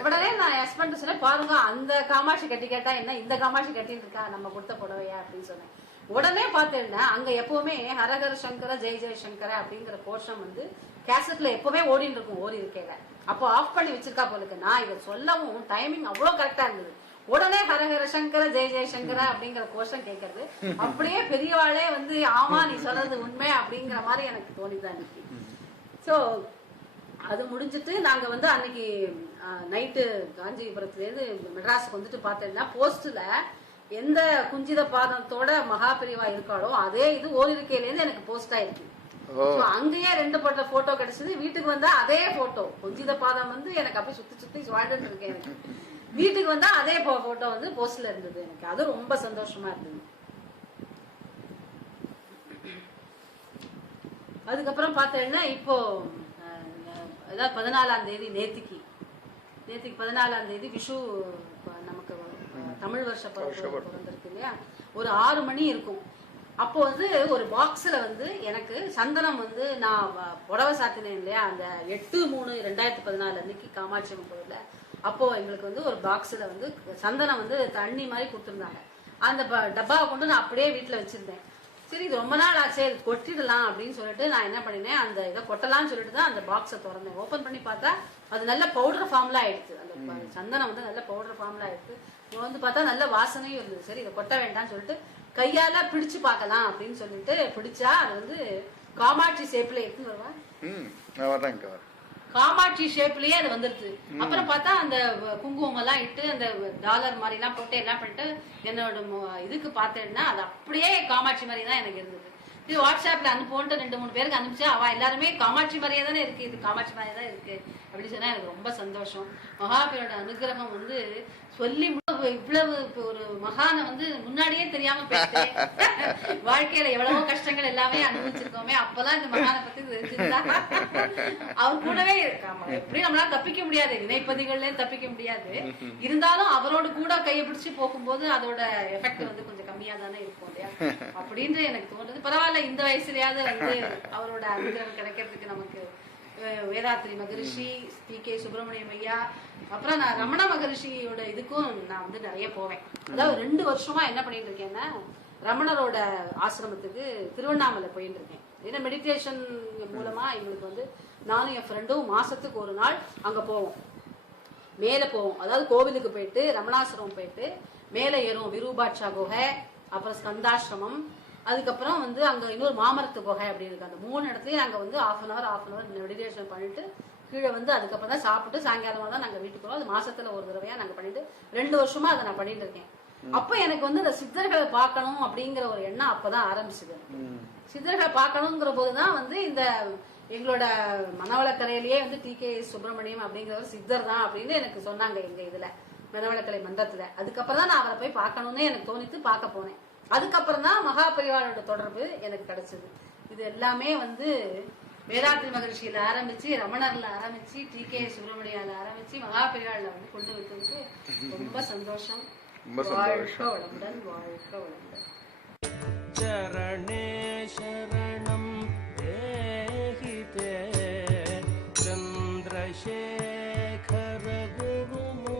உடனே நான் ஹஸ்பண்ட் சொன்னேன், பாருங்க அந்த காமாட்சி கட்டி கேட்டா என்ன இந்த காமாட்சி கட்டிட்டு இருக்கா நம்ம கொடுத்த புடவையா அப்படின்னு சொன்னேன். உடனே பார்த்தேன்னா அங்க எப்பவுமே ஹரஹர சங்கர ஜெய் ஜெய் சங்கர அப்படிங்கிற கோஷம் வந்து கேசட்ல எப்பவுமே ஓடிட்டு இருக்கும் ஓடி இருக்கையில. அப்போ ஆஃப் பண்ணி வச்சிருக்கா போல இருக்கு. நான் இதை சொல்லவும் டைமிங் அவ்வளவு கரெக்டா இருந்தது. உடனே ஹரஹர சங்கர ஜெய் ஜெய் சங்கர அப்படிங்கிற கோஷம் கேட்கறது அப்படியே பெரியவாளே வந்து ஆமா நீ சொல்றது உண்மை அப்படிங்கிற மாதிரி எனக்கு தோணிதான் இன்னைக்கு. சோ அது முடிஞ்சிட்டு நாங்க வந்து அன்னைக்கு நைட்டு காஞ்சிபுரத்துல இருந்து மெட்ராஸுக்கு வந்துட்டு பார்த்தேன்னா போஸ்ட்ல எந்த குஞ்சித பாதத்தோட மகா பெரியவா இருக்காளோ அதே இது ஓரிருக்கையில இருந்து எனக்கு போஸ்ட் ஆயிருக்கு. அங்கேயே 2 பட்ட போட்டோ கிடைச்சது. வீட்டுக்கு வந்தா அதே போட்டோ குஞ்சித பாதம் வந்து எனக்கு அப்படியே சுத்தி சுத்தி வாழ்ந்துட்டு இருக்கேன். எனக்கு வீட்டுக்கு வந்தா அதே போட்டோ வந்து போஸ்ட்ல இருந்தது. எனக்கு அது ரொம்ப சந்தோஷமா இருந்தது. அதுக்கப்புறம் பார்த்தேன்னா இப்போ அதாவது 14ஆம் தேதி நேத்திக்கு 14ஆம் தேதி விஷு நமக்கு தமிழ் வருஷ பிறந்திருக்கு இல்லையா, ஒரு 6 மணி இருக்கும். அப்போ வந்து ஒரு பாக்ஸ்ல வந்து எனக்கு சந்தனம் வந்து நான் புடவை சாத்தினேன் இல்லையா, அந்த 8/3/2014 அன்னைக்கு காமாட்சி அம்மன் கோயில்ல. அப்போ எங்களுக்கு வந்து ஒரு பாக்ஸ்ல வந்து சந்தனம் வந்து தண்ணி மாதிரி கொடுத்துருந்தாங்க. அந்த டப்பாவை கொண்டு நான் அப்படியே வீட்டுல வச்சிருந்தேன். சரி இது ரொம்ப நாள் ஆச்சு இது கொட்டிடலாம் அப்படின்னு சொல்லிட்டு நான் என்ன பண்ணினேன், அந்த இதை கொட்டலாம்னு சொல்லிட்டு தான் அந்த பாக்ஸை திறந்தேன். ஓபன் பண்ணி பார்த்தா அது நல்ல பவுடர் ஃபார்ம்ல ஆயிடுச்சு. அந்த சந்தனம் வந்து நல்ல பவுடர் ஃபார்ம்ல ஆயிடுச்சு. வந்து பார்த்தா நல்ல வாசனையும் இருந்தது. சரி இதை கொட்ட வேண்டாம்னு சொல்லிட்டு கையால பிடிச்சு பார்க்கலாம் அப்படின்னு சொல்லிட்டு பிடிச்சா அது வந்து காமாட்சி ஷேப்ல எடுத்து வருவா, காமாட்சி ஷேப்லயே அது வந்துருது. அப்புறம் பார்த்தா அந்த குங்குமம் எல்லாம் இட்டு அந்த டாலர் மாதிரி எல்லாம் போட்டு எல்லாம் பண்ணிட்டு என்னோட இதுக்கு பார்த்தேன்னா அது அப்படியே காமாட்சி மாதிரி தான் எனக்கு இருந்தது. இது வாட்ஸ்அப்ல அனுப்போன்ட்டு 2-3 பேருக்கு அனுப்பிச்சா அவ எல்லாருமே காமாட்சி மாதிரியே தானே இருக்கு, இது காமாட்சி மாதிரியே தான் இருக்கு அப்படின்னு சொன்னா எனக்கு ரொம்ப சந்தோஷம். மகாபீரோட அனுகிரகம் வந்து சொல்லி இவ்வளவு ஒரு மகானை வந்து முன்னாடியே தெரியாம போயிட்டு வாழ்க்கையில எவ்வளவோ கஷ்டங்கள் எல்லாமே அனுபவிச்சிருக்கோமே, அப்பதான் இந்த மகானை பத்தி தெரிஞ்சிருந்தா அவர் கூடவே இருக்காம எப்படி நம்மளால தப்பிக்க முடியாது, வினைப்பதிகள்ல தப்பிக்க முடியாது. இருந்தாலும் அவரோடு கூட கையை பிடிச்சு போகும்போது அதோட எஃபெக்ட் வந்து கொஞ்சம் கம்மியா தானே இருக்கும் இல்லையா அப்படின்னு எனக்கு தோன்றது. பரவாயில்ல இந்த வயசுலயாவது வந்து அவரோட அனுகிரகம் கிடைக்கிறதுக்கு நமக்கு வேதாத்ரி மகரிஷி, டி.கே. சுப்பிரமணியம் ஐயா, அப்புறம் நான் ரமண மகரிஷியோட இதுக்கும் நான் வந்து நிறைய போவேன். அதாவது 2 வருஷமா என்ன பண்ணிட்டு இருக்கேன்னா ரமணரோட ஆசிரமத்துக்கு திருவண்ணாமலை போயிட்டு இருக்கேன். ஏன்னா மெடிடேஷன் மூலமா எங்களுக்கு வந்து நானும் என் ஃப்ரெண்டும் மாசத்துக்கு ஒரு நாள் அங்க போவோம், மேல போவோம். அதாவது கோவிலுக்கு போயிட்டு ரமணாசிரமம் போயிட்டு மேல ஏறும் விரூபாட்சா குகை, அப்புறம் ஸ்கந்தாசிரமம், அதுக்கப்புறம் வந்து அங்க இன்னொரு மாமரத்து குகை அப்படின்னு இருக்கு. அந்த 3 இடத்துலயும் நாங்க வந்து half an hour மெடிடேஷன் பண்ணிட்டு கீழே வந்து அதுக்கப்புறம் தான் சாப்பிட்டு சாயங்காலமா தான் நாங்க வீட்டுக்கு போறோம். அது மாசத்துல ஒரு தடவையா நாங்க பண்ணிட்டு 2 வருஷமா அதை நான் பண்ணிட்டு இருக்கேன். அப்ப எனக்கு வந்து இந்த சித்தர்களை பார்க்கணும் அப்படிங்கிற ஒரு எண்ணம் அப்பதான் ஆரம்பிச்சது. சித்தர்களை பார்க்கணுங்கிற போதுதான் வந்து இந்த எங்களோட மனவளக்கலையிலேயே வந்து டி.கே. சுப்பிரமணியம் அப்படிங்கிறவர் சித்தர் தான் அப்படின்னு எனக்கு சொன்னாங்க எங்க இதுல மனவளக்கலை மன்றத்துல. அதுக்கப்புறம் தான் நான் அவரை போய் பார்க்கணும்னு எனக்கு தோணித்து பார்க்க போனேன். அதுக்கப்புறம் தான் மகா பெரியவாளோட தொடர்பு எனக்கு கிடைச்சது. இது எல்லாமே வந்து வேதாத்ரி மகரிஷியில ஆரம்பிச்சு, ரமணர்ல ஆரம்பிச்சு, டி.கே. சுப்பிரமணியால ஆரம்பிச்சு மகா பெரியவாள்ல வந்து கொண்டு வைக்கிறதுக்கு ரொம்ப சந்தோஷம். வாழ்க வளமுடன், வாழ்க வளமுடன்.